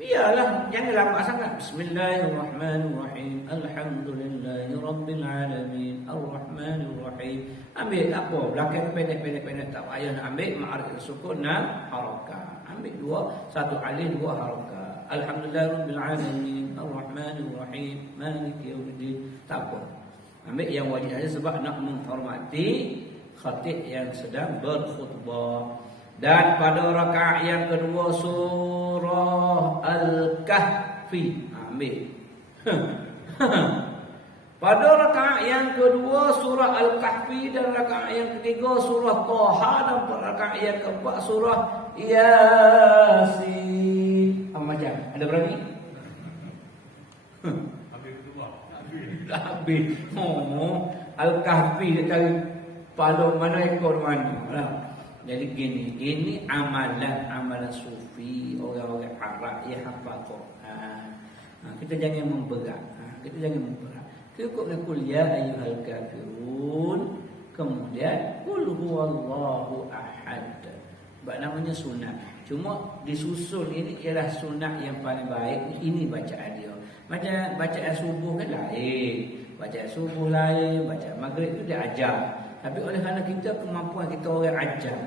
Biarlah, jangan lambat sangat. Bismillahirrahmanirrahim. Alhamdulillahirabbil alamin. Arrahmanirrahim. Ambil apa? Belakang pendek-pendek tak payah nak ambil ma'arif sukun dan harakat. Ambil dua, satu alif, dua harakat. Alhamdulillahirabbil alamin. Arrahmanirrahim. Maliki yaumiddin. Tak apa. Ambil yang wajib saja sebab nak menghormati khatib yang sedang berkhutbah. Dan pada rakaat yang kedua surah Al-Kahfi. Ambil. Pada rakaat yang kedua surah Al-Kahfi dan rakaat yang ketiga surah Taha dan rakaat yang keempat surah Yasin. Apa macam? Ada berani? Habis. Al-Kahfi dia cari pada mana ekor mana. Jadi gini, ini amalan sufi, orang-orang Arab yang hafal Quran. Kita jangan memberat. Kita ikut kul ya ayyuhal kafirun, kemudian kul huwallahu ahad. Sebab namanya sunat. Cuma disusun ini ialah sunat yang paling baik. Ini bacaan dia. Macam bacaan subuh kan lain. Bacaan subuh lain, bacaan maghrib itu dia ajar. Tapi oleh kerana kita kemampuan kita orang ajar.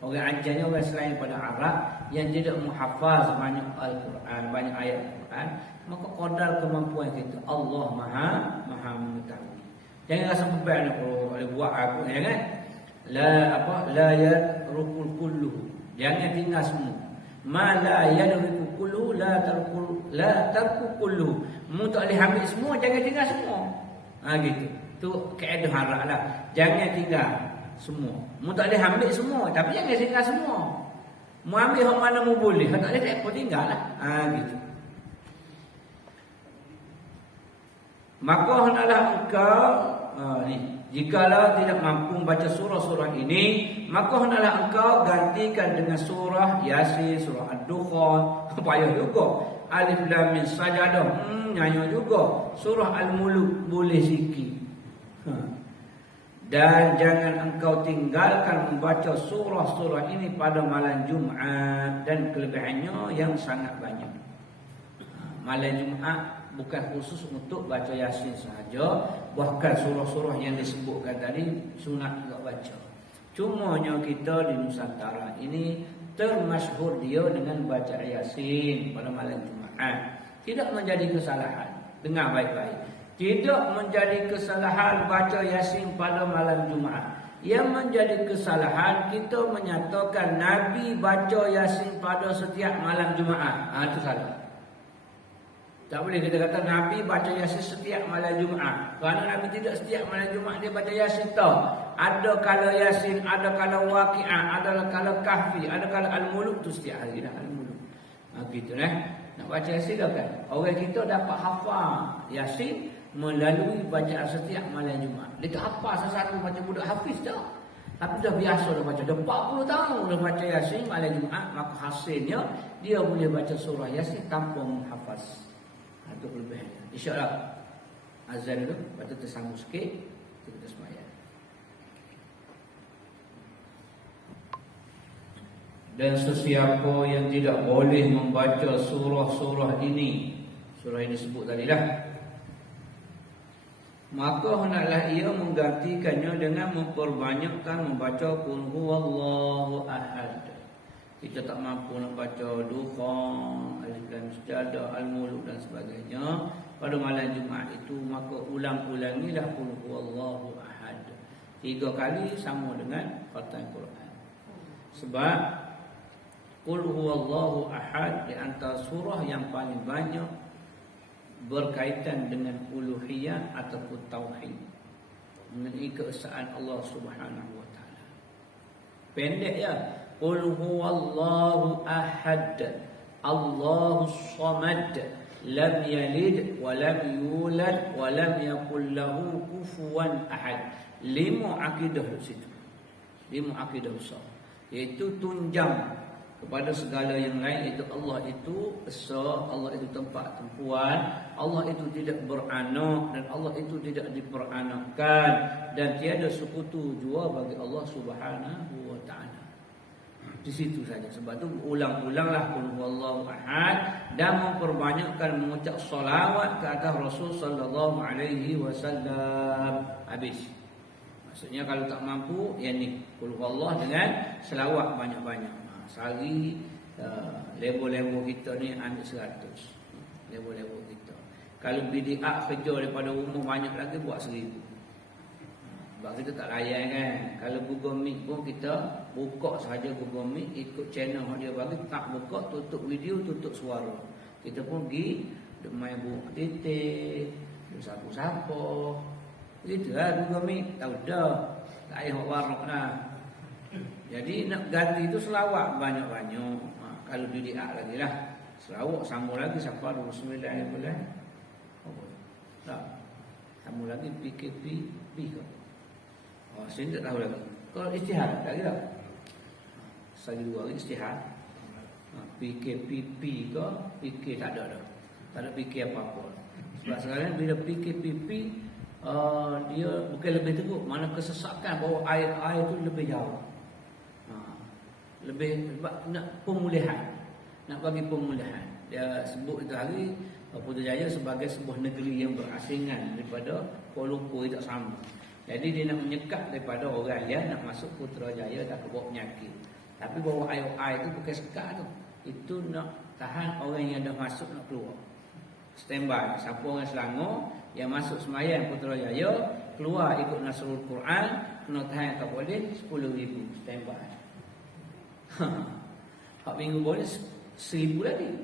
Orang ajarnya orang selain pada Arab yang tidak menghafaz banyak Al-Quran, banyak ayat Al-Quran, maka qadar kemampuan kita Allah Maha mengetahui. Jangan rasa beban kalau boleh buat aku, jangan. La yadrukul kulluhu. Jangan tinggal semua. Ma la yadrukul kulluhu la tarku kulluhu. Mu tak boleh ambil semua, jangan tinggal semua. Gitu. Tu kaedah Arab lah. Jangan tinggal semua. Mu tak boleh ambil semua, tapi jangan tinggal semua. Mu ambil hak mana mu boleh, hak tak boleh tak apa tinggal lah. Gitu. Maka hendaklah engkau jikalau tidak mampu membaca surah-surah ini, maka hendaklah engkau gantikan dengan surah Yasin, surah Ad-Dukhan. Payah juga. Alif Lam Mim Sajadah, nyanyi juga. Surah Al-Mulk boleh sikit. Dan jangan engkau tinggalkan membaca surah-surah ini pada malam Jumaat, dan kelebihannya yang sangat banyak. Malam Jumaat bukan khusus untuk baca Yasin sahaja, bahkan surah-surah yang disebutkan tadi sunat juga baca. Cumanya kita di Nusantara ini termasyhur dia dengan baca Yasin pada malam Jumaat. Tidak menjadi kesalahan. Dengar baik-baik. Tidak menjadi kesalahan baca Yasin pada malam Jumaat. Yang menjadi kesalahan kita menyatakan Nabi baca Yasin pada setiap malam Jumaat. Itu salah. Tak boleh kita kata Nabi baca Yasin setiap malam Jumaat. Kerana Nabi tidak setiap malam Jumaat dia baca Yasin tau. Ada kala Yasin, ada kala Waqi'ah, ada kala Kahfi, ada kala Al-Mulk, tu setiap hari dah Al-Mulk. Gitu nak baca Yasin dah kan. Orang kita dapat hafal Yasin melalui bacaan setiap malam Jumaat. Dia tak hafal satu baca budak hafiz dah. Tapi dah biasa dah baca. Dah 40 tahun dah baca Yasin malam Jumaat. Maka hasilnya dia boleh baca surah Yasin tanpa menghafaz. Itu kelebihannya. InsyaAllah azan dulu. Lepas tu tersambung sikit. Kita semayang. Dan sesiapa yang tidak boleh membaca surah-surah ini, surah ini sebut tadi lah, maka hendaklah ia menggantikannya dengan memperbanyakkan membaca Qul huwallahu ahad. Kita tak mampu nak baca Dukhan, Alif Lam Mim Sajadah, Al-Mulk dan sebagainya pada malam Jumaat itu, maka ulang-ulangilah Qul huwallahu ahad 3 kali sama dengan khatam Quran. Sebab Qul huwallahu ahad di antara surah yang paling banyak berkaitan dengan uluhiyah ataupun tauhid, mengenai keesaan Allah Subhanahu wa taala. Pendek ya, qul huwallahu ahad, Allahus samad, lam yalid wa lam yulad wa lam yakul lahu kufuwan ahad. 5 akidah di situ. 5 akidah besar, iaitu tunjang kepada segala yang lain, iaitu Allah itu esa, Allah itu tempat tempuan, Allah itu tidak beranak dan Allah itu tidak diperanakkan, dan tiada sekutu jua bagi Allah Subhanahu wa taala. Di situ saja. Sebab tu ulang-ulanglah qul huwallahu ahad dan memperbanyakkan mengucap selawat ke atas Rasul sallallahu alaihi wasallam. Habis. Maksudnya kalau tak mampu, yang ni qul huwallahu dengan selawat banyak-banyak. Sehari level-level kita ni ambil 100. Level-level kita. Kalau bid'ah kerja daripada rumah banyak lagi, buat 1000. Sebab kita tak layan kan. Kalau Google Meet pun kita buka sahaja Google Meet, ikut channel dia bagi, tak buka, tutup video, tutup suara. Kita pun pergi main buat titik, sapu-sapu. Begitulah Google Meet. Tahu dah. Tak payah warok lah. Jadi nak ganti itu selawat banyak-banyak. Kalau bid'ah lagi lah, selawat sambung lagi sampai 29 bulan. Tak. Sambung lagi PKP ke. Saya tak tahu lagi. Kalau istihad tak kira. Saya 2 lagi istihad. PKPP ke, PK tak ada dah. Tak ada PK apa-apa. Sebab sekarang bila PKPP dia bukan lebih teruk, mana kesesakan bahawa air itu lebih jauh. Lebih nak pemulihan, nak bagi pemulihan. Dia sebut itu hari Putrajaya sebagai sebuah negeri yang berasingan daripada Kuala Lumpur tak sama. Jadi dia nak menyekat daripada orang yang nak masuk Putrajaya tak kebawa penyakit. Tapi bawa air itu bukan sekat tu. Itu nak tahan orang yang dah masuk nak keluar. Standby. Siapa orang Selangor yang masuk semayang Putrajaya, keluar ikut Nasrul Quran, kena tahan tak boleh 10,000 standby. Hak minggu boleh 1,000 lagi.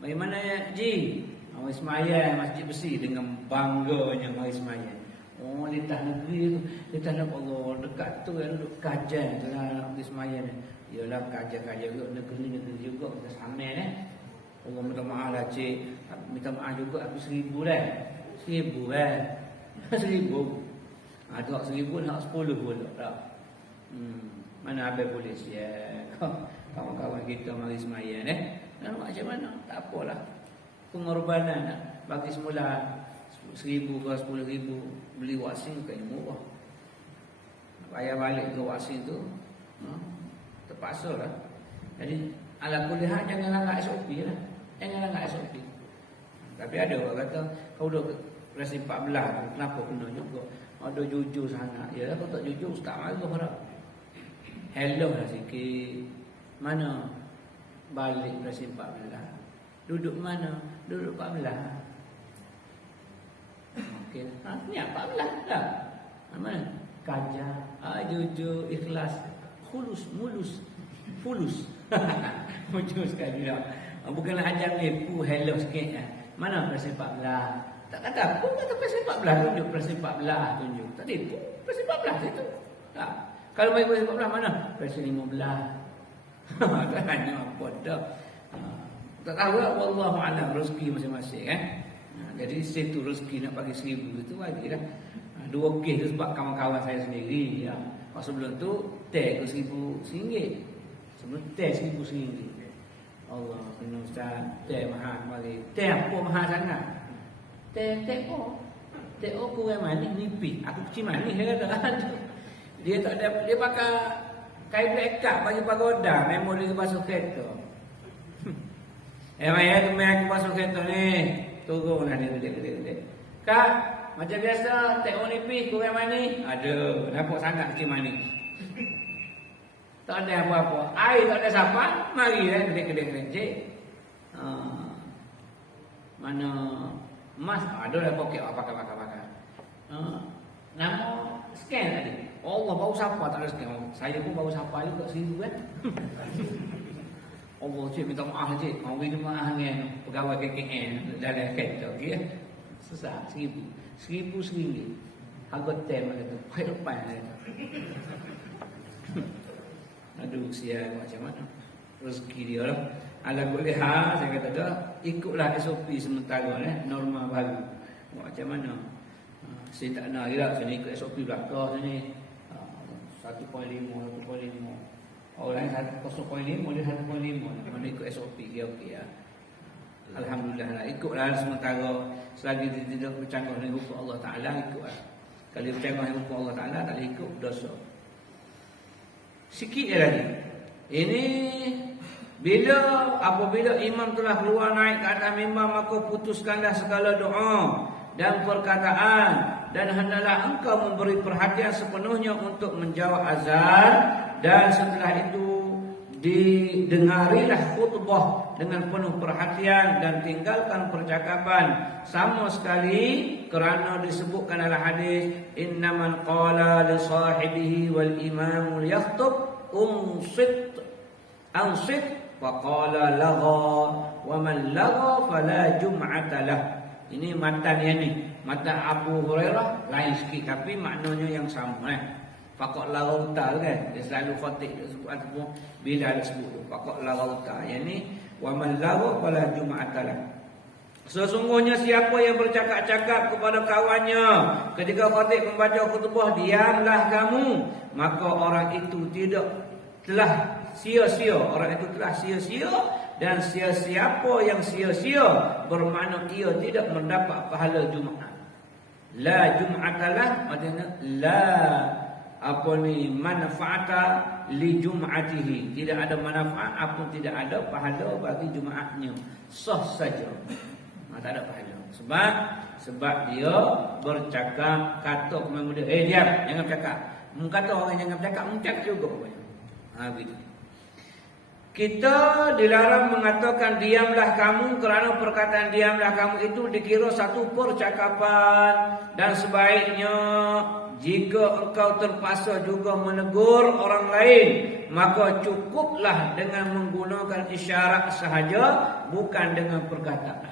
Bagaimana ya Ji? Mari semayang Masjid Besi dengan bangganya mari semayang. Oh, litah negeri tu, litah nak Allah dekat tu yang duduk kajian tu lah nak pergi semayang ni. Yalah kajian-kajian juga negeri-negeri juga kita samen Allah minta maaf lah cik. Minta maaf juga aku 1,000 lah. 1,000 kan. 1,000. Ada 1,000 nak 10 pula tak. Mana habis polis ya. Kawan-kawan kita mari semayang macam mana? Tak apalah. Pengorbanan bagi semula 1,000 ke 10,000 beli waksin kan murah. Bayar balik ke waksin tu terpaksa lah. Jadi ala kuliah jangan langgar SOP lah. Jangan langgar SOP. Tapi ada orang kata kau dah resi 14 tu kenapa kena juga? Ada jujur sangat. Ya aku tak jujur ustaz marah dah. Hello lah sikit. Mana balik resi 14? Duduk mana? Duduk 14. Okey. Ni 14 dah. Mana? Kajar, jujur, ikhlas, khulus, mulus, fulus. Muncul sekali dah. Bukanlah ajar lepu hello sikit. Mana resi 14? Tak kata pun kata resi 14 tunjuk resi 14 tunjuk. Tak lepu resi 14 itu. Tak. Kalau mai resi 14 mana? Resi 15. Tak hanya apa dah. Tak tahu lah, wallahu a'lam rezeki masing-masing kan. Jadi situ rezeki nak bagi 1,000 itu bagilah. 2 kes tu sebab kawan-kawan saya sendiri ya. Sebelum tu teh ke RM1,000. Sebelum teh RM1,000. Allah kena ustaz teh mahal bagi. Teh apa mahal sangat? Teh apa? Teh kurang manis nipis. Aku kecil manis dia kata. Dia tak ada, dia pakai kain blackout bagi pagoda memori ke basuh kereta. Maya tu main aku basuh kereta ni. Turun lah dia gede. Kak, macam biasa teh nipis kurang manis. Ada, nampak sangat kecil manis. Tak ada apa-apa. Air tak ada siapa, mari lah gede-gede. Cik. Mana emas ada lah poket pakai. Nama scan tadi. Allah baru siapa tak ada scan. Saya pun baru siapa juga 1,000 kan. Allah cik minta maaf cik. Mau minta maaf dengan pegawai KKN dalam kereta. Okay? Susah. RM1,000. Harga tem kata. Pahit lepas kata. Aduh sial macam mana. Rezeki dia lah. Ala boleh saya kata dah. Ikutlah SOP sementara norma baru. Macam mana? Saya tak nak kira. Saya ikut SOP belakang sini. 1.5. Orang 0.5 dia 1.5. Mana ikut SOP dia okey ya. Alhamdulillah lah. Ikutlah sementara. Selagi tidak bercanggah dengan hukum Allah Ta'ala, ikutlah. Kalau bercanggah dengan hukum Allah Ta'ala, tak boleh ikut dosa. Sikit je lagi. Ini apabila imam telah keluar naik ke atas mimbar, maka putuskanlah segala doa dan perkataan, dan hendaklah engkau memberi perhatian sepenuhnya untuk menjawab azan, dan setelah itu didengarilah khutbah dengan penuh perhatian dan tinggalkan percakapan sama sekali, kerana disebutkan dalam hadis innaman qala li sahibihi wal imam yakhutub ansit faqala lagha wa man lagha fala jum'ata lah. Ini matan yang ni, matan Abu Hurairah lain sikit tapi maknanya yang sama Fakok larauta kan. Dia selalu khatib sebut ataupun bila dia sebut tu. Fakok larauta. Yang ni wa man lahu fala jum'atalah. Sesungguhnya siapa yang bercakap-cakap kepada kawannya ketika khatib membaca khutbah, diamlah kamu, maka orang itu telah sia-sia. Orang itu telah sia-sia, dan siapa yang sia-sia bermakna ia tidak mendapat pahala Jumaat. La jum'atalah maksudnya la manfaata li jum'atihi. Tidak ada manfaat apun tidak ada pahala bagi Jumaatnya. Sah saja. Tak ada pahala. Sebab dia bercakap, kata kepada muda, diam, jangan bercakap. Kata orang jangan bercakap, mencakap juga. Begitu. Kita dilarang mengatakan diamlah kamu, kerana perkataan diamlah kamu itu dikira satu percakapan, dan sebaiknya jika engkau terpaksa juga menegur orang lain, maka cukuplah dengan menggunakan isyarat sahaja, bukan dengan perkataan.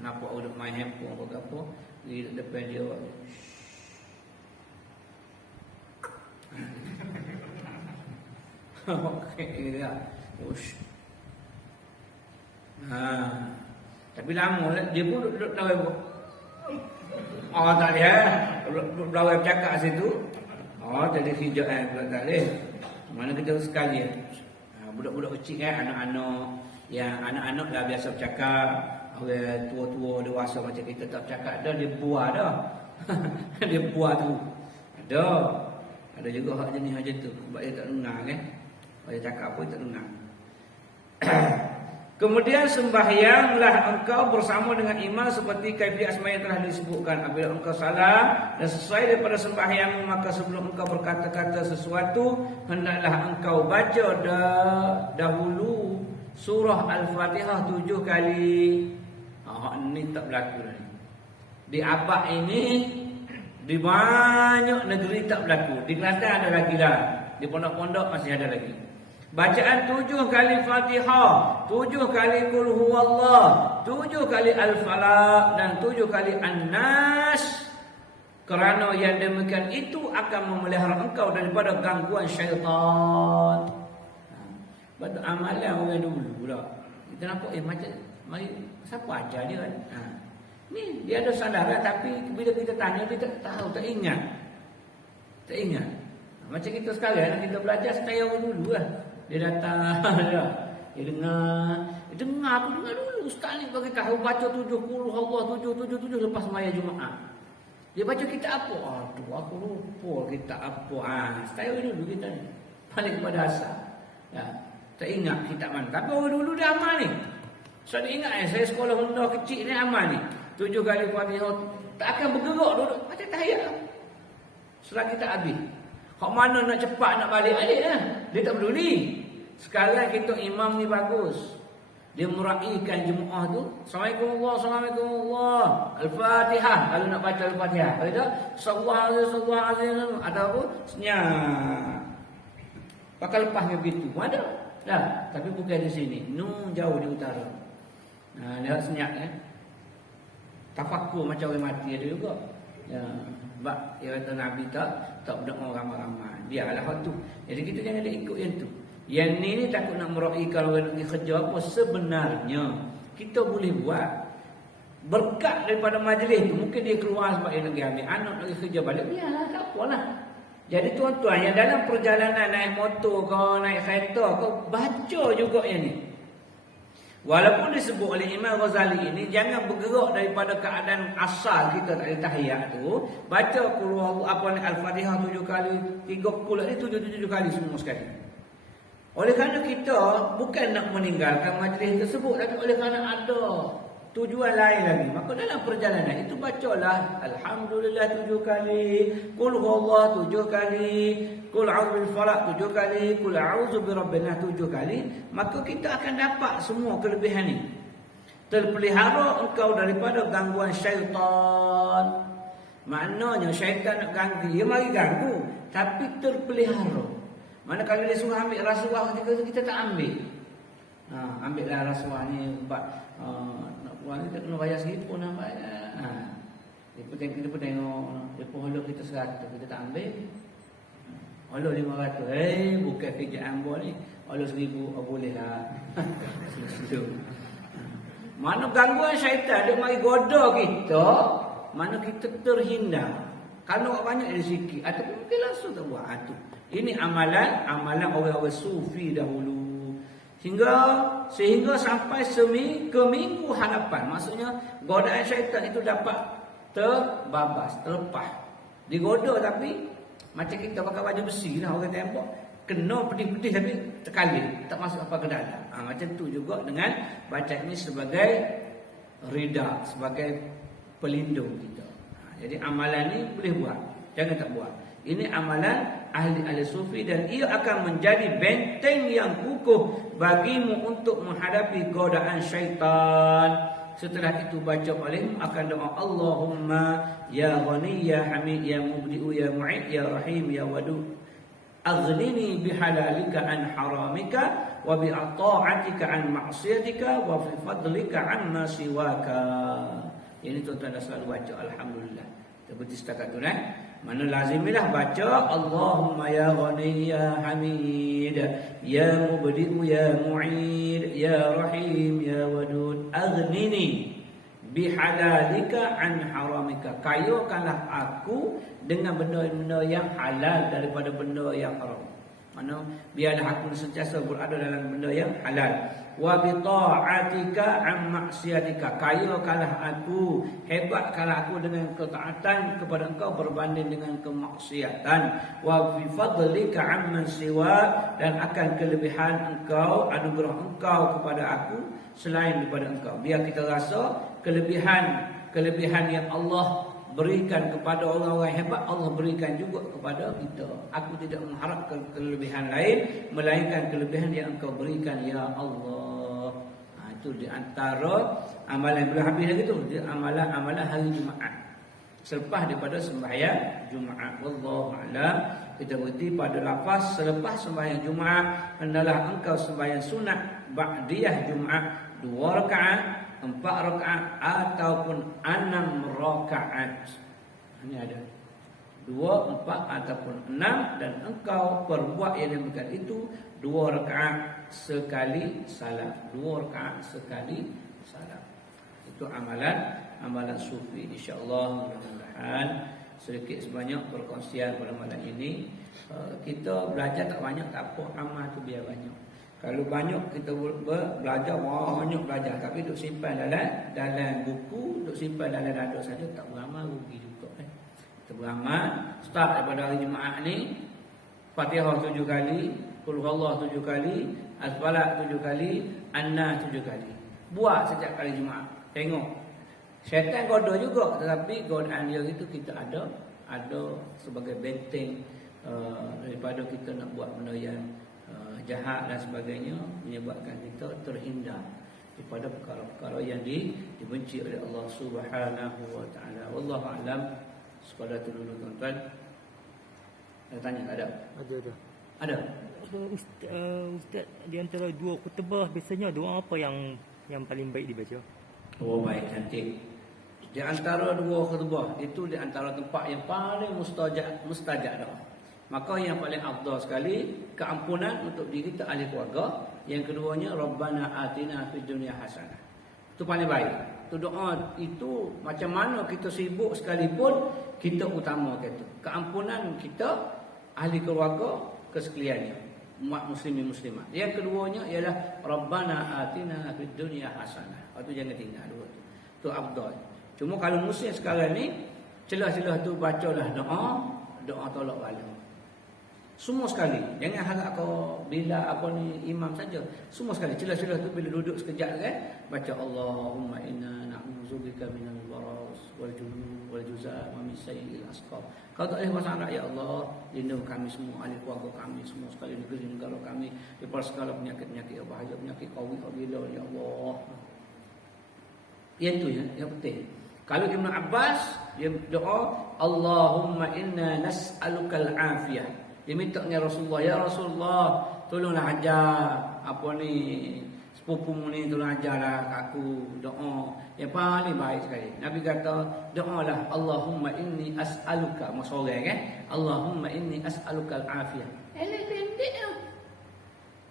Nampak orang main handphone ke apa di depan dia. Okey ya. Tapi lama dia pun duduk tahu. Oh tak dia. Belawai bercakap situ. Oh jadi hijau pula tak boleh. Mana kita sekali budak-budak kecil anak-anak. Yang anak-anak dah biasa bercakap. Orang tua-tua dewasa macam kita tak bercakap dah, dia buah dah. Dia buah tu. Ada juga hak jenis macam tu. Sebab dia tak dengar kan. Kalau dia cakap apa dia tak dengar. Kemudian sembahyanglah engkau bersama dengan imam seperti kaifiat sembahyang telah disebutkan. Apabila engkau salam dan sesuai daripada sembahyang, maka sebelum engkau berkata-kata sesuatu, hendaklah engkau baca dahulu surah Al-Fatihah 7 kali. Ini tak berlaku ni. Di abad ini, di banyak negeri tak berlaku. Di Kelantan ada lagi lah. Di pondok-pondok masih ada lagi. Bacaan 7 kali Fatihah, 7 kali Qul Huwallah, 7 kali Al-Falaq, dan 7 kali An-Nas. Kerana yang demikian itu akan memelihara engkau daripada gangguan syaitan. Batu amalan orang dulu pula. Kita nampak macam siapa ajar dia kan? Ni dia ada sadaran, tapi bila kita tanya dia tak tahu, tak ingat. Macam kita sekarang kita belajar style orang dulu lah. Dia datang dia dengar dulu ustaz ni bagi tahu baca 70 Allah 777 lepas sembahyang Jumaat. Dia baca kitab apa? Aduh aku lupa kitab apa. Style dulu kita ni. Balik kepada asal. Ya. Tak ingat kitab mana. Tapi orang dulu dah amal ni. So dia ingat saya sekolah rendah kecil ni amal ni. 7 kali Fatihah tak akan bergerak duduk macam tahiyat lah. Selagi tak habis. Hak mana nak cepat nak balik lah. Dia tak peduli. Sekarang kita imam ni bagus. Dia meraihkan jemaah tu. Assalamualaikum Allah. Al-Fatihah. Kalau nak baca Al-Fatihah. Kalau tak, sallallahu alaihi atau apa? Senyap. Pakai lepas begitu. Ada. Dah, tapi bukan di sini. Nu jauh di utara. Dia senyap kan. Tafakur macam orang mati ada juga. Ya, sebab dia kata Nabi tak berdoa ramai-ramai. Biarlah hal tu. Jadi kita jangan ada ikut yang tu. Yang ni takut nak meraihkan orang pergi kerja apa. Sebenarnya kita boleh buat berkat daripada majlis tu. Mungkin dia keluar sebab dia nak ambil anak, nak kerja balik. Biarlah, tak apalah. Jadi tuan-tuan yang dalam perjalanan naik motor ke, naik kereta ke, baca juga yang ni. Walaupun disebut oleh Imam Ghazali ini, jangan bergerak daripada keadaan asal kita tak ada tahiyat tu. Baca Al-Fatihah 7 kali, 3 kul ni 7 kali semua sekali. Oleh kerana kita bukan nak meninggalkan majlis tersebut, tapi oleh kerana ada tujuan lain lagi. Maka dalam perjalanan itu bacalah Alhamdulillah 7 kali, Qul huwallahu 7 kali, Qul a'udzu bil falaq 7 kali, Qul a'udzu birabbin nas 7 kali. Maka kita akan dapat semua kelebihan ini. Terpelihara engkau daripada gangguan syaitan. Maknanya syaitan nak ganggu, dia mari ganggu, tapi terpelihara. Mana kalau dia suruh ambil rasuah kita tak ambil. Ambillah rasuah ni sebab nak buat ni tak kena bayar RM1,000 nak bayar. Kita pun tengok dia pun holok kita 100, kita tak ambil. Holok 500. Bukan kerjaan buat ni. Holok 1,000 boleh lah. Mana gangguan syaitan dia mari goda kita, mana kita terhindar. Kalau banyak dari sikit ataupun mungkin langsung tak buat tu. Ini amalan orang-orang sufi dahulu. Sehingga sampai ke minggu hadapan. Maksudnya godaan syaitan itu dapat terbabas, terlepas. Digoda tapi macam kita pakai baju besi lah, orang tembok kena pedih-pedih tapi terkali, tak masuk apa ke dalam. Macam tu juga dengan baca ini sebagai rida, sebagai pelindung kita. Jadi amalan ni boleh buat, jangan tak buat. Ini amalan ahli sufi dan ia akan menjadi benteng yang kukuh bagimu untuk menghadapi godaan syaitan. Setelah itu baca olehmu akan doa Allahumma ya ghani ya hamid ya mubdi'u ya mu'id ya rahim ya wadud aghnini bihalalika an haramika wa bi'ata'atika an ma'siyatika wa fi fadlika amma siwaka. Ini tuan-tuan dah selalu baca alhamdulillah. Seperti setakat tu mana lazimilah baca Allahumma ya ghani ya hamid ya mubdi'u ya mu'id ya rahim ya wadud aghnini bihalalika an haramika. Kayakanlah aku dengan benda-benda yang halal daripada benda yang haram. Mana biarlah aku sentiasa berada dalam benda yang halal. Wa bi ta'atika an maksiatika. Kayakanlah aku, hebatkanlah aku dengan ketaatan kepada engkau berbanding dengan kemaksiatan. Wa bi fadlika amman siwa, dan akan kelebihan engkau, anugerah engkau kepada aku selain daripada engkau. Biar kita rasa kelebihan yang Allah berikan kepada orang-orang hebat, Allah berikan juga kepada kita. Aku tidak mengharapkan kelebihan lain melainkan kelebihan yang engkau berikan ya Allah. Itu di antara amalan belum habis lagi tu, dia amalan hari Jumaat selepas daripada sembahyang Jumaat. Wallahu a'lam. Kita berhenti pada lafaz selepas sembahyang Jumaat, hendaklah engkau sembahyang sunat ba'diyah Jumaat 2 rakaat, 4 rakaat ataupun 6 rakaat. Ini ada 2, 4 ataupun 6, dan engkau perbuat yang demikian itu 2 rakaat sekali salam. 2 rakaat sekali salam. Itu amalan sufi. InsyaAllah mudah-mudahan sedikit sebanyak perkongsian pada malam ini. Kita belajar tak banyak tak apa, amal tu biar banyak. Kalau banyak kita belajar, banyak belajar, tapi duk simpan dalam buku, duk simpan dalam dada saja, tak beramal, rugi juga. Kita beramal, start daripada hari Jumaat ni, Fatihah 7 kali, Qul huwallahu 7 kali, Al-Falaq 7 kali, An-Nas 7 kali. Buat setiap kali Jumaat. Tengok. Syaitan goda juga, tetapi godaan dia itu kita ada sebagai benteng daripada kita nak buat benda yang jahat dan sebagainya, menyebabkan kita terhindar daripada perkara-perkara yang dibenci oleh Allah Subhanahu wa taala. Wallahu a'lam. Sekadar itu dulu tuan-tuan. Ada tanya tak ada? Ada. Ada. Ustaz, di antara dua khutbah biasanya doa apa yang paling baik dibaca? Oh, baik, cantik. Di antara dua khutbah itu di antara tempat yang paling mustajab doa. Maka yang paling afdal sekali keampunan untuk diri kita, ahli keluarga. Yang keduanya Rabbana atina fid dunya hasanah. Itu paling baik. Itu doa itu macam mana kita sibuk sekalipun kita utamakan itu. Keampunan kita, ahli keluarga kesekaliannya, umat muslimin muslimat. Yang keduanya ialah Rabbana atina fid dunya hasanah. Itu jangan tinggal dua tu. Itu afdal. Cuma kalau muslim sekarang ni celah-celah tu bacalah doa tolak bala. Semua sekali. Jangan harap kau bila apa ni imam saja. Semua sekali. Celah-celah tu bila duduk sekejap kan, baca Allahumma inna na'udzubika minal baras wal junun wal juzaa wa min sayyi'il asqam. Kau tak boleh bahasa Arab, ya Allah, lindungi kami semua, ahli keluarga kami semua sekali, negeri negara kami daripada segala penyakit-penyakit bahaya, penyakit qawi bila ya Allah. Yang tu yang penting. Kalau Ibn Abbas dia doa Allahumma inna nas'alukal afiyah. Dia minta dengan Rasulullah, ya Rasulullah, tolonglah ajar apa ni sepupumu ni, tolong ajarlah aku doa yang paling baik sekali. Nabi kata, doalah Allahumma inni as'aluka, maksudnya kan? Allahumma inni as'alukal afiyah. Pendek lah.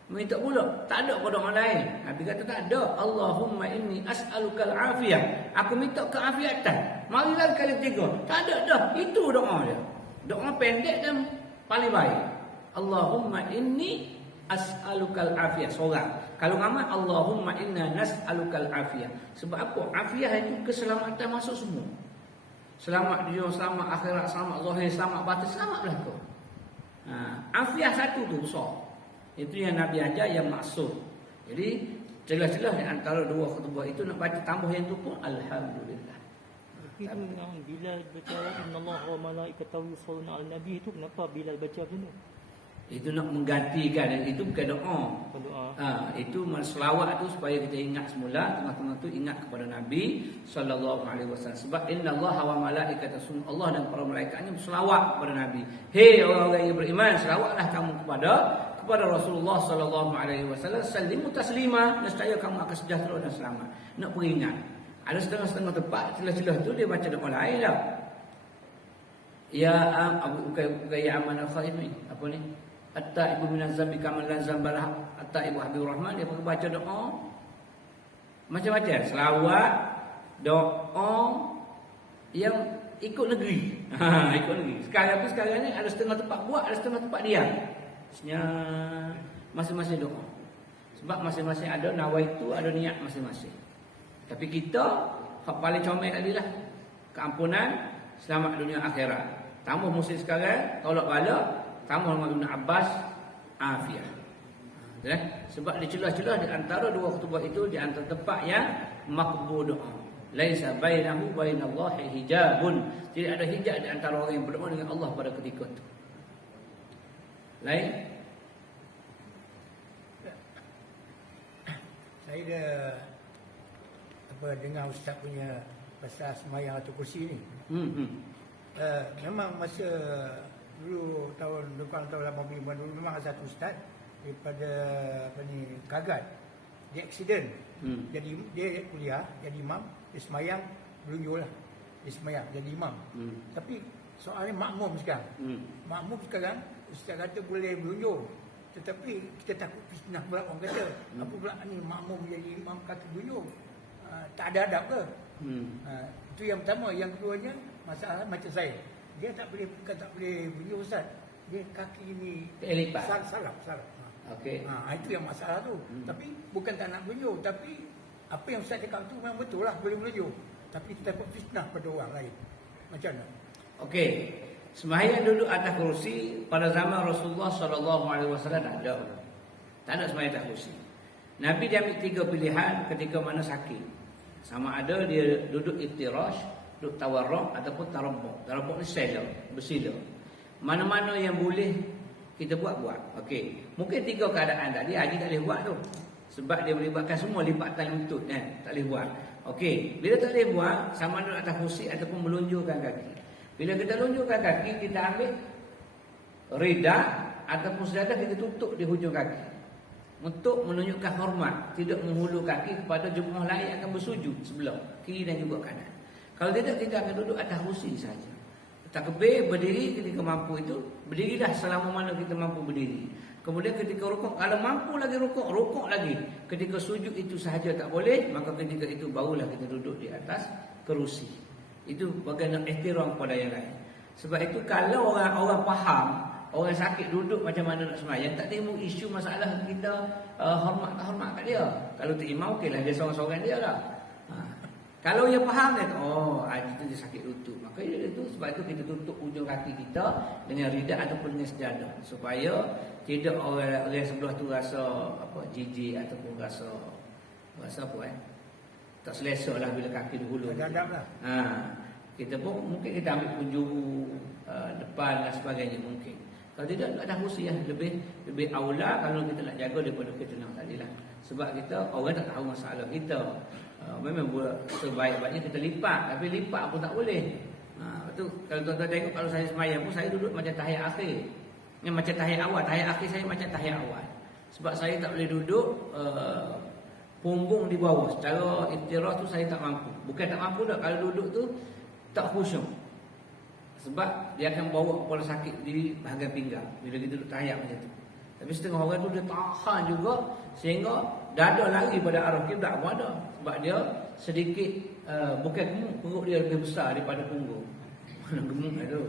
Minta pula, tak ada pada orang lain. Nabi kata tak ada. Allahumma inni as'alukal afiyah. Aku minta keafiatan. Marilah kali ketiga. Tak ada dah. Itu doa dia. Doa pendek dan paling baik. Allahumma inni as'alukal afiyah. Seorang. Kalau ramai Allahumma inna nas'alukal afiyah. Sebab apa? Afiyah itu keselamatan masuk semua. Selamat dunia, selamat akhirat, selamat zahir, selamat batin, selamat belaka. Afiyah satu tu besar. Itu yang Nabi ajar yang maksud. Jadi celah-celah di antara dua khutbah itu nak baca tambah yang tu pun alhamdulillah. Tapi tu yang bila baca innallaha wa malaikatahu yusholluna 'alan nabi itu kenapa bila baca macam tu? Itu nak menggantikan, itu bukan doa. Itu selawat tu supaya kita ingat semula, tengah-tengah tu ingat kepada Nabi sallallahu alaihi wasallam. Sebab innallaha wa malaikatahu, Allah dan para malaikatnya berselawat kepada Nabi. Hei orang-orang yang beriman, selawatlah kamu kepada Rasulullah sallallahu alaihi wasallam, sallimu taslima, nescaya kamu akan sejahtera dan selamat. Nak peringat. Ada setengah-setengah tempat celah-celah tu dia baca doa lain lah. Ya ya aman al-khair ni. Apa ni? At-taibu minaz zambi kaman la zambalah. At-taibu habibur rahman, dia pakai baca doa macam-macam. Selawat, doa yang ikut negeri. Ikut negeri. Sekarang ni ada setengah tempat buat, ada setengah tempat diam. Masing-masing doa. Sebab masing-masing ada nawaitu, ada niat masing-masing. Tapi kita paling comel tadi lah, keampunan, selamat dunia akhirat. Tambah muslim sekarang tolak bala, tambah Ibn Abbas afiyah. Sebab di celah-celah di antara dua khutbah itu, di antara tempat yang makbul doa. Laisa bainahu bainallahi hijabun. Tidak ada hijab di antara orang yang berdoa dengan Allah pada ketika itu. Lain? Saya dah dengar Ustaz punya pasal semayang atau kursi ni. Memang masa dulu tahun 85 dulu memang ada satu Ustaz daripada Kagat. Dia aksiden. Jadi dia kuliah jadi imam, dia semayang berunjuklah. Dia semayang jadi imam. Tapi soalnya makmum sekarang. Makmum sekarang Ustaz kata boleh berunjuk, tetapi kita takut fitnah pula orang kata. Apa pula ni makmum jadi imam kata berunjuk, tak ada adab ke? Itu yang pertama. Yang keduanya masalah macam saya, dia bukan tak boleh berunjuk Ustaz, dia kaki ni salah. Okey. Itu yang masalah tu. Tapi bukan tak nak berunjuk, tapi apa yang Ustaz cakap tu memang betul lah, boleh berunjuk, tapi kita takut fitnah pada orang lain. Macam mana? Okey. Sembahyang duduk atas kursi pada zaman Rasulullah sallallahu alaihi wasallam tak ada. Tak ada sembahyang atas kursi. Nabi dia ambil tiga pilihan ketika mana sakit. Sama ada dia duduk iftirash, duduk tawarruk ataupun tarabbuk. Tarabbuk ni bersila. Mana-mana yang boleh kita buat. Okey. Mungkin tiga keadaan tadi haji tak boleh buat tu. Sebab dia melibatkan semua lipatan lutut kan. Tak boleh buat. Okey. Bila tak boleh buat, sama ada atas kursi ataupun melunjurkan kaki. Bila kita lunjurkan kaki, kita ambil rida ataupun sejadah kita tutup di hujung kaki untuk menunjukkan hormat, tidak menghulur kaki kepada jemaah lain yang akan bersujud sebelah kiri dan juga kanan. Kalau tidak, kita akan duduk atas kursi saja. Takbir berdiri ketika mampu itu, berdirilah selama mana kita mampu berdiri. Kemudian ketika rukuk, kalau mampu lagi rukuk lagi. Ketika sujud itu sahaja tak boleh, maka ketika itu barulah kita duduk di atas kerusi. Itu bagian ihtiram kepada yang lain. Sebab itu kalau orang faham, orang sakit duduk macam mana nak sembahyang, tak timbul isu masalah kita hormat tak hormat kat dia. Kalau tu imam okeylah, dia seorang-seorang dia lah. Kalau dia faham dia, itu dia sakit lutut, maka dia itu sebab itu kita tutup ujung kaki kita dengan ridak ataupun dengan sejadah supaya tidak orang sebelah tu rasa jijik ataupun rasa apa tak selesa lah bila kaki dihulur. Adab lah. Kita pun mungkin kita ambil penjuru depan dan sebagainya mungkin. Kalau tidak ada kursi yang lebih aula kalau kita nak jaga daripada ketenangan tadi lah. Sebab kita orang tak tahu masalah kita. Memang sebaik-baiknya kita lipat, tapi lipat pun tak boleh. Itu kalau tuan-tuan tengok, kalau saya sembahyang pun saya duduk macam tahiyat akhir. Yang macam tahiyat awal, tahiyat akhir saya macam tahiyat awal. Sebab saya tak boleh duduk punggung di bawah. Secara iftirah tu saya tak mampu. Bukan tak mampu dah, kalau duduk tu tak khusyuk. Sebab dia akan bawa kepala sakit di bahagian pinggang bila kita duduk tahiyat macam tu. Tapi setengah orang tu dia tahan juga sehingga dada lari pada arah kiblat pun ada. Sebab dia sedikit bukan gemuk, perut dia lebih besar daripada punggung. Mana gemuk tu.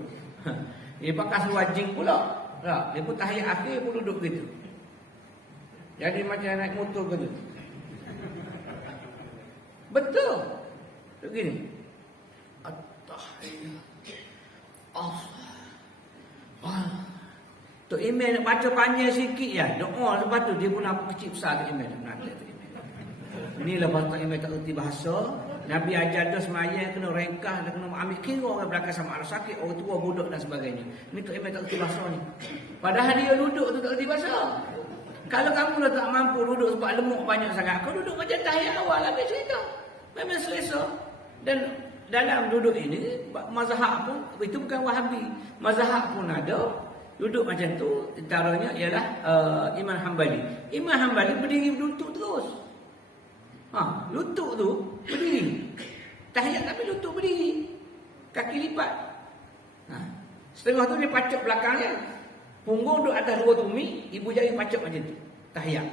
Dia pakai seluar-jing pula. Tak, dia pun tahiyat akhir pun duduk gitu. Jadi macam naik motor gitu. Betul. Begini. Tok email nak baca panjang sikit ya. Doa lepas tu dia pun apa kecil besar tok email nak email. Inilah bahasa email tak erti bahasa. Nabi ajar dah semayang kena ringkas, kena ambil kira orang belakang sama ada sakit, orang tua budak dan sebagainya. Ini tok email tak erti bahasa ni. Padahal dia duduk tu tak erti bahasa. Kalau kamu dah tak mampu duduk sebab lemuk banyak sangat, kau duduk macam tahiyat awal habis cerita. Memang selesa. Dan dalam duduk ini mazhab pun itu bukan Wahabi. Mazhab pun ada duduk macam tu, antaranya ialah Imam Hanbali. Imam Hanbali berdiri lutut terus. Lutut tu berdiri. Tahiyat tapi lutut berdiri. Kaki lipat. Setengah tu dia pacak belakangnya. Punggung duduk atas dua tumit, ibu jari pacak macam tu. Tahiyat.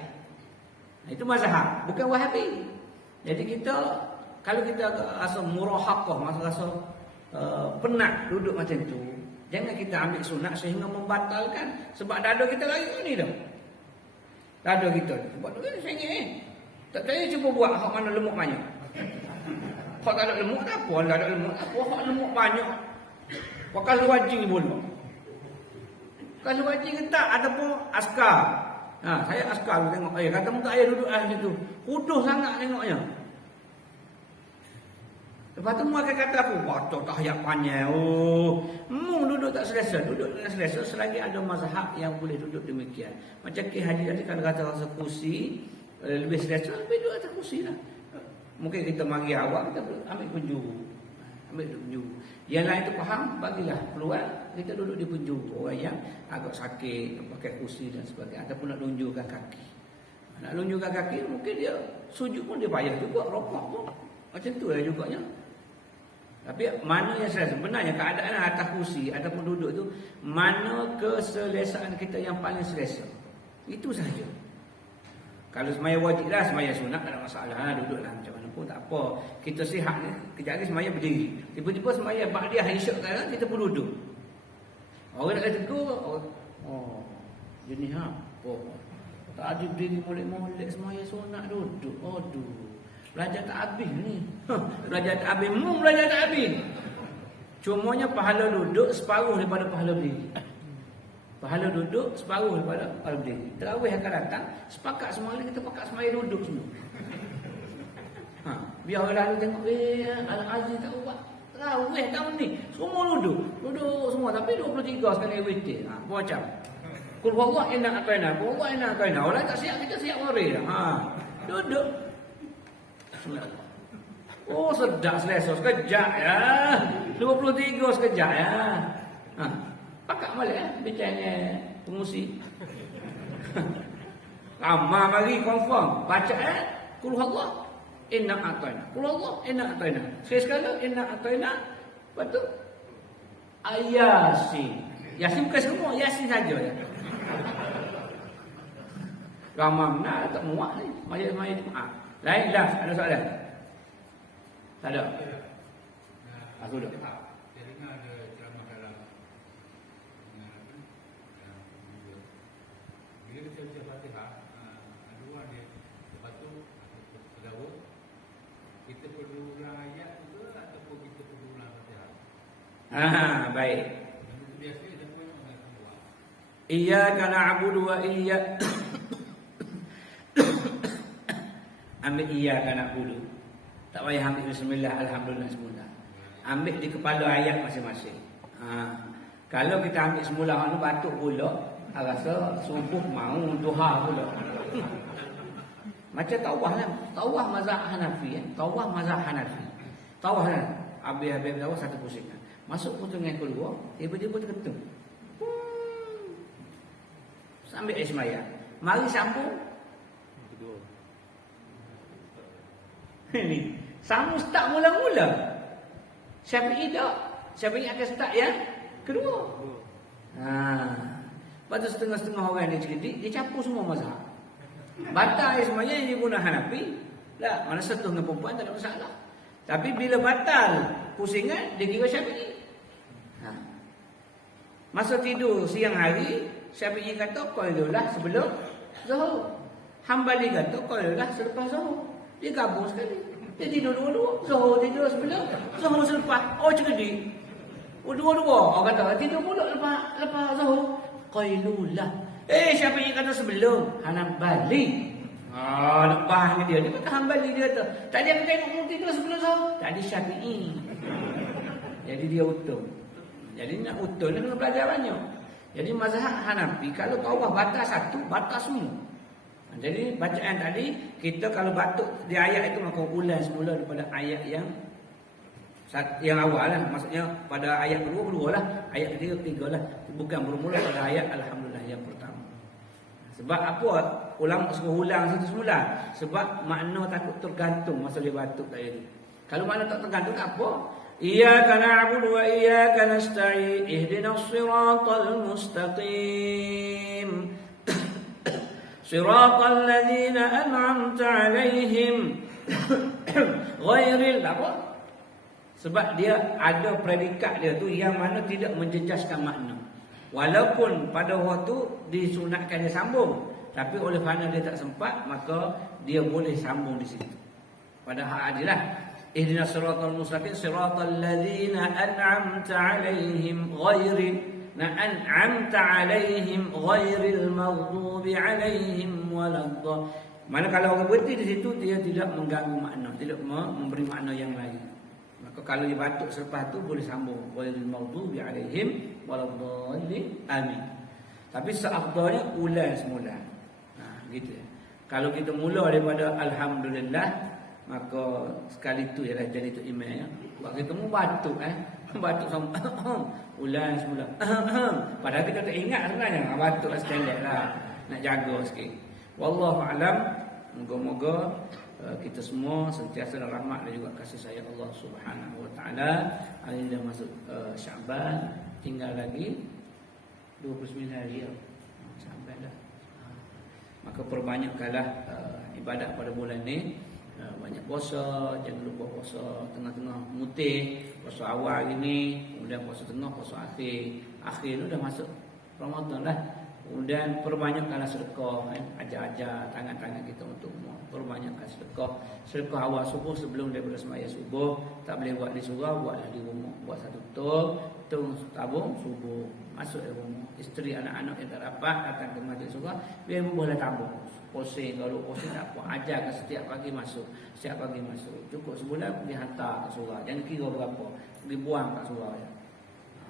Itu mazhab, bukan Wahabi. Jadi kita kalau kita rasa murahaqah, rasa penat duduk macam tu, jangan kita ambil sunat sehingga membatalkan. Sebab dada kita lagi ni dah. Dada kita. Sebab tu kan sengit tak tanya cuba buat hak mana lemuk banyak. Hak tak ada lemuk tak apa, tak ada lemuk tak apa, hak lemuk banyak. Pakai wajing boleh. Kalau wajing ketak ataupun askar. Saya askar tengok kata muka ayah duduk lah situ. Huduh sangat tengoknya. Lepas tu mu akan kata aku, baca tahiyat panjang. Mu duduk tak selesa. Duduk tak selesa selagi ada mazhab yang boleh duduk demikian. Macam Ki Haji tadi kalau kata rasa kursi lebih selesa, lebih duduk atas kursi lah. Mungkin kita mari awak, kita ambil penjuru. Ambil penjuru. Yang lain tu faham, bagilah keluar, kita duduk di penjuru. Orang yang agak sakit, pakai kursi dan sebagainya. Ataupun nak lunjurkan kaki. Nak lunjurkan kaki, mungkin dia sujud pun dia payah juga, rokok pun. Macam tu lah juganya. Tapi mana yang selesa? Sebenarnya keadaan atas kursi ataupun duduk tu, mana keselesaan kita yang paling selesa? Itu sahaja. Kalau semaya wajib lah, semaya sunat tak ada masalah. Duduk lah macam mana pun tak apa. Kita sihat ni, kejap lagi semaya berdiri. Tiba-tiba semaya ba'diyah isyak kan, kita pun duduk. Orang nak kata tegur, jenis apa? Tak ada berdiri molek-molek semaya sunat duduk. Aduh. Belajar tak habis ni. Belajar tak habis. Belajar tak habis. Cumanya pahala duduk separuh daripada pahala berdiri. Pahala duduk separuh daripada pahala berdiri. Tarawih akan datang, sepakat semua ni kita pakat semaya duduk semua. Biar orang lalu tengok, Al-Aziz tak buat tarawih tahun ni. Semua duduk. Duduk semua. Tapi 23 sekali witir. Macam. Kul huwallah inna aqaina. Kul huwallah inna aqaina. Orang tak siap, kita siap mari. Duduk. Sedap selesa sekejap ya. 23 sekejap ya. Pakak balik bicaranya pengusi. Ramai mari confirm. Baca Qul huwallah, inna a'tayna. Qul huwallah, inna a'tayna. Sekali inna a'tayna. Lepas tu Yasin. Yasin bukan semua, Yasin saja ya. Ramai nak tak muak ni. Maya Jumaat. Lain dah, ada soalan? Tak ada. Aku dah. Saya dengar ada ceramah dalam bila kita baca Fatihah, dua dia lepas tu terdahulu kita perlu ulang ayat ke ataupun kita perlu ulang Fatihah. Baik. Yang biasa dia pun orang semua. Iyyaka na'budu wa iyyaka ambil iyyaka na'budu. Tak payah ambil bismillah, alhamdulillah semula. Ambil di kepala ayat masing-masing. Kalau kita ambil semula ni batuk pula, rasa subuh mau duha pula. Macam tawah lah. Tawah mazhab Hanafi. Tawah mazhab Hanafi. Tawah lah. Habis-habis tawah satu pusingan. Masuk pusingan kedua, tiba-tiba terketum. Sambil ismaya. Mari sambung. Kedua. Ini sambung start mula-mula. Syafi'i tak. Syafi'i akan start yang kedua. Lepas tu setengah-setengah orang dia cerdik, dia campur semua mazhab. Batal semuanya yang guna Hanafi. Lah, mana satu dengan perempuan tak ada masalah. Tapi bila batal pusingan, dia kira Syafi'i. Masa tidur siang hari, Syafi'i kata qailulah sebelum zuhur. Hambali kata qailulah selepas zuhur. Dia gabung sekali. Dia tidur dua-dua. Zuhur tidur sebelum, zuhur selepas. Oh cerdik. Dua-dua. Orang kata tidur pula lepas zuhur. Qailulah. Syafi'i kata sebelum. Hambali. Lepas ni dia. Dia kata Hambali dia kata. Tadi aku tengok tidur sebelum zuhur. Tadi Syafi'i. Jadi dia utuh. Jadi nak utuh ni kena belajar banyak. Jadi mazhab Hanafi kalau tawaf batal satu, batal semua. Jadi bacaan tadi, kita kalau batuk di ayat itu maka ulang semula daripada ayat yang awal lah. Maksudnya pada ayat kedua lah, ayat ketiga lah. Bukan bermula pada ayat Alhamdulillah yang pertama. Sebab apa ulama suruh ulang situ semula? Sebab makna takut tergantung masa dia batuk tadi. Kalau makna tak tergantung tak apa. Iyyaka na'budu wa iyyaka nasta'in ihdinas siratal mustaqim siratal ladzina an'amta 'alaihim ghairil apa? Sebab dia ada predikat dia tu yang mana tidak menjejaskan makna. Walaupun pada waktu disunatkan dia sambung, tapi oleh kerana dia tak sempat, maka dia boleh sambung di situ. Pada hak adilah ihdinas siratal mustaqim siratal ladzina an'amta 'alaihim ghairil an'amta 'alaihim ghairil maghdubi 'alaihim waladdallin. Mana kalau orang berhenti di situ dia tidak mengganggu makna, tidak memberi makna yang lain. Maka kalau dia batuk selepas tu boleh sambung ghairil maghdubi 'alaihim waladdallin. Amin. Tapi seafdalnya ulang semula. Gitu. Kalau kita mula daripada alhamdulillah, maka sekali tu ialah jadi tu imam ya. Waktu kita mu batuk batuk sama ulang semula. Padahal kita tak ingat sebenarnya batuk standard lah. Nak jaga sikit. Wallahu alam. Moga-moga kita semua sentiasa dalam rahmat dan juga kasih sayang Allah Subhanahu wa taala. Hari ini dah masuk Syaban, tinggal lagi 29 hari ya. Syaban dah. Maka perbanyakkanlah ibadat pada bulan ni. Banyak puasa, jangan lupa puasa tengah-tengah mutih, puasa awal ini, kemudian puasa tengah, puasa akhir. Akhir tu dah masuk Ramadan lah. Kemudian perbanyakkanlah sedekah, ajar-ajar tangan-tangan kita untuk perbanyakkan sedekah. Sedekah awal subuh sebelum daripada sembahyang subuh, tak boleh buat di surau, buatlah di rumah. Buat satu tung tabung subuh, masuk di rumah. Isteri anak-anak yang tak dapat datang ke masjid surau, biar boleh tabung. Posing, kalau posing tak apa, ajarkan setiap pagi masuk. Setiap pagi masuk. Cukup sebulan pergi hantar ke surau. Jangan kira berapa, pergi buang kat surau ya.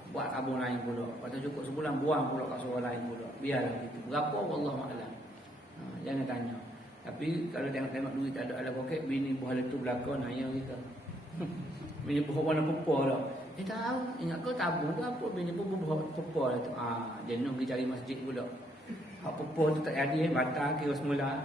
Buat tabung lain pula. Lepas tu cukup sebulan buang pula kat surau lain pula. Biarlah gitu. Berapa wallahualam. Jangan tanya. Tapi kalau tengok-tengok duit tak ada ala poket, bini buah letu belakang naya kita. Bini buah warna pupur dah. tahu, ingat kau tabung tu apa? Bini pun berapa tu. Dia nak pergi cari masjid pula. Apa-apa tu tak jadi, batal kira semula.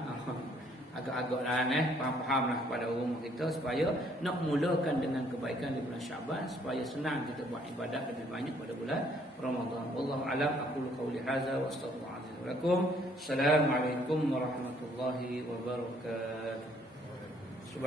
Agak-agak lah faham-faham lah kepada rumah kita supaya nak mulakan dengan kebaikan di bulan Syaban supaya senang kita buat ibadat lebih banyak pada bulan Ramadan. Wallahu a'lam. Aqulu qawli hadza wa astaghfirullahalazim wa lakum. Assalamualaikum warahmatullahi wabarakatuh.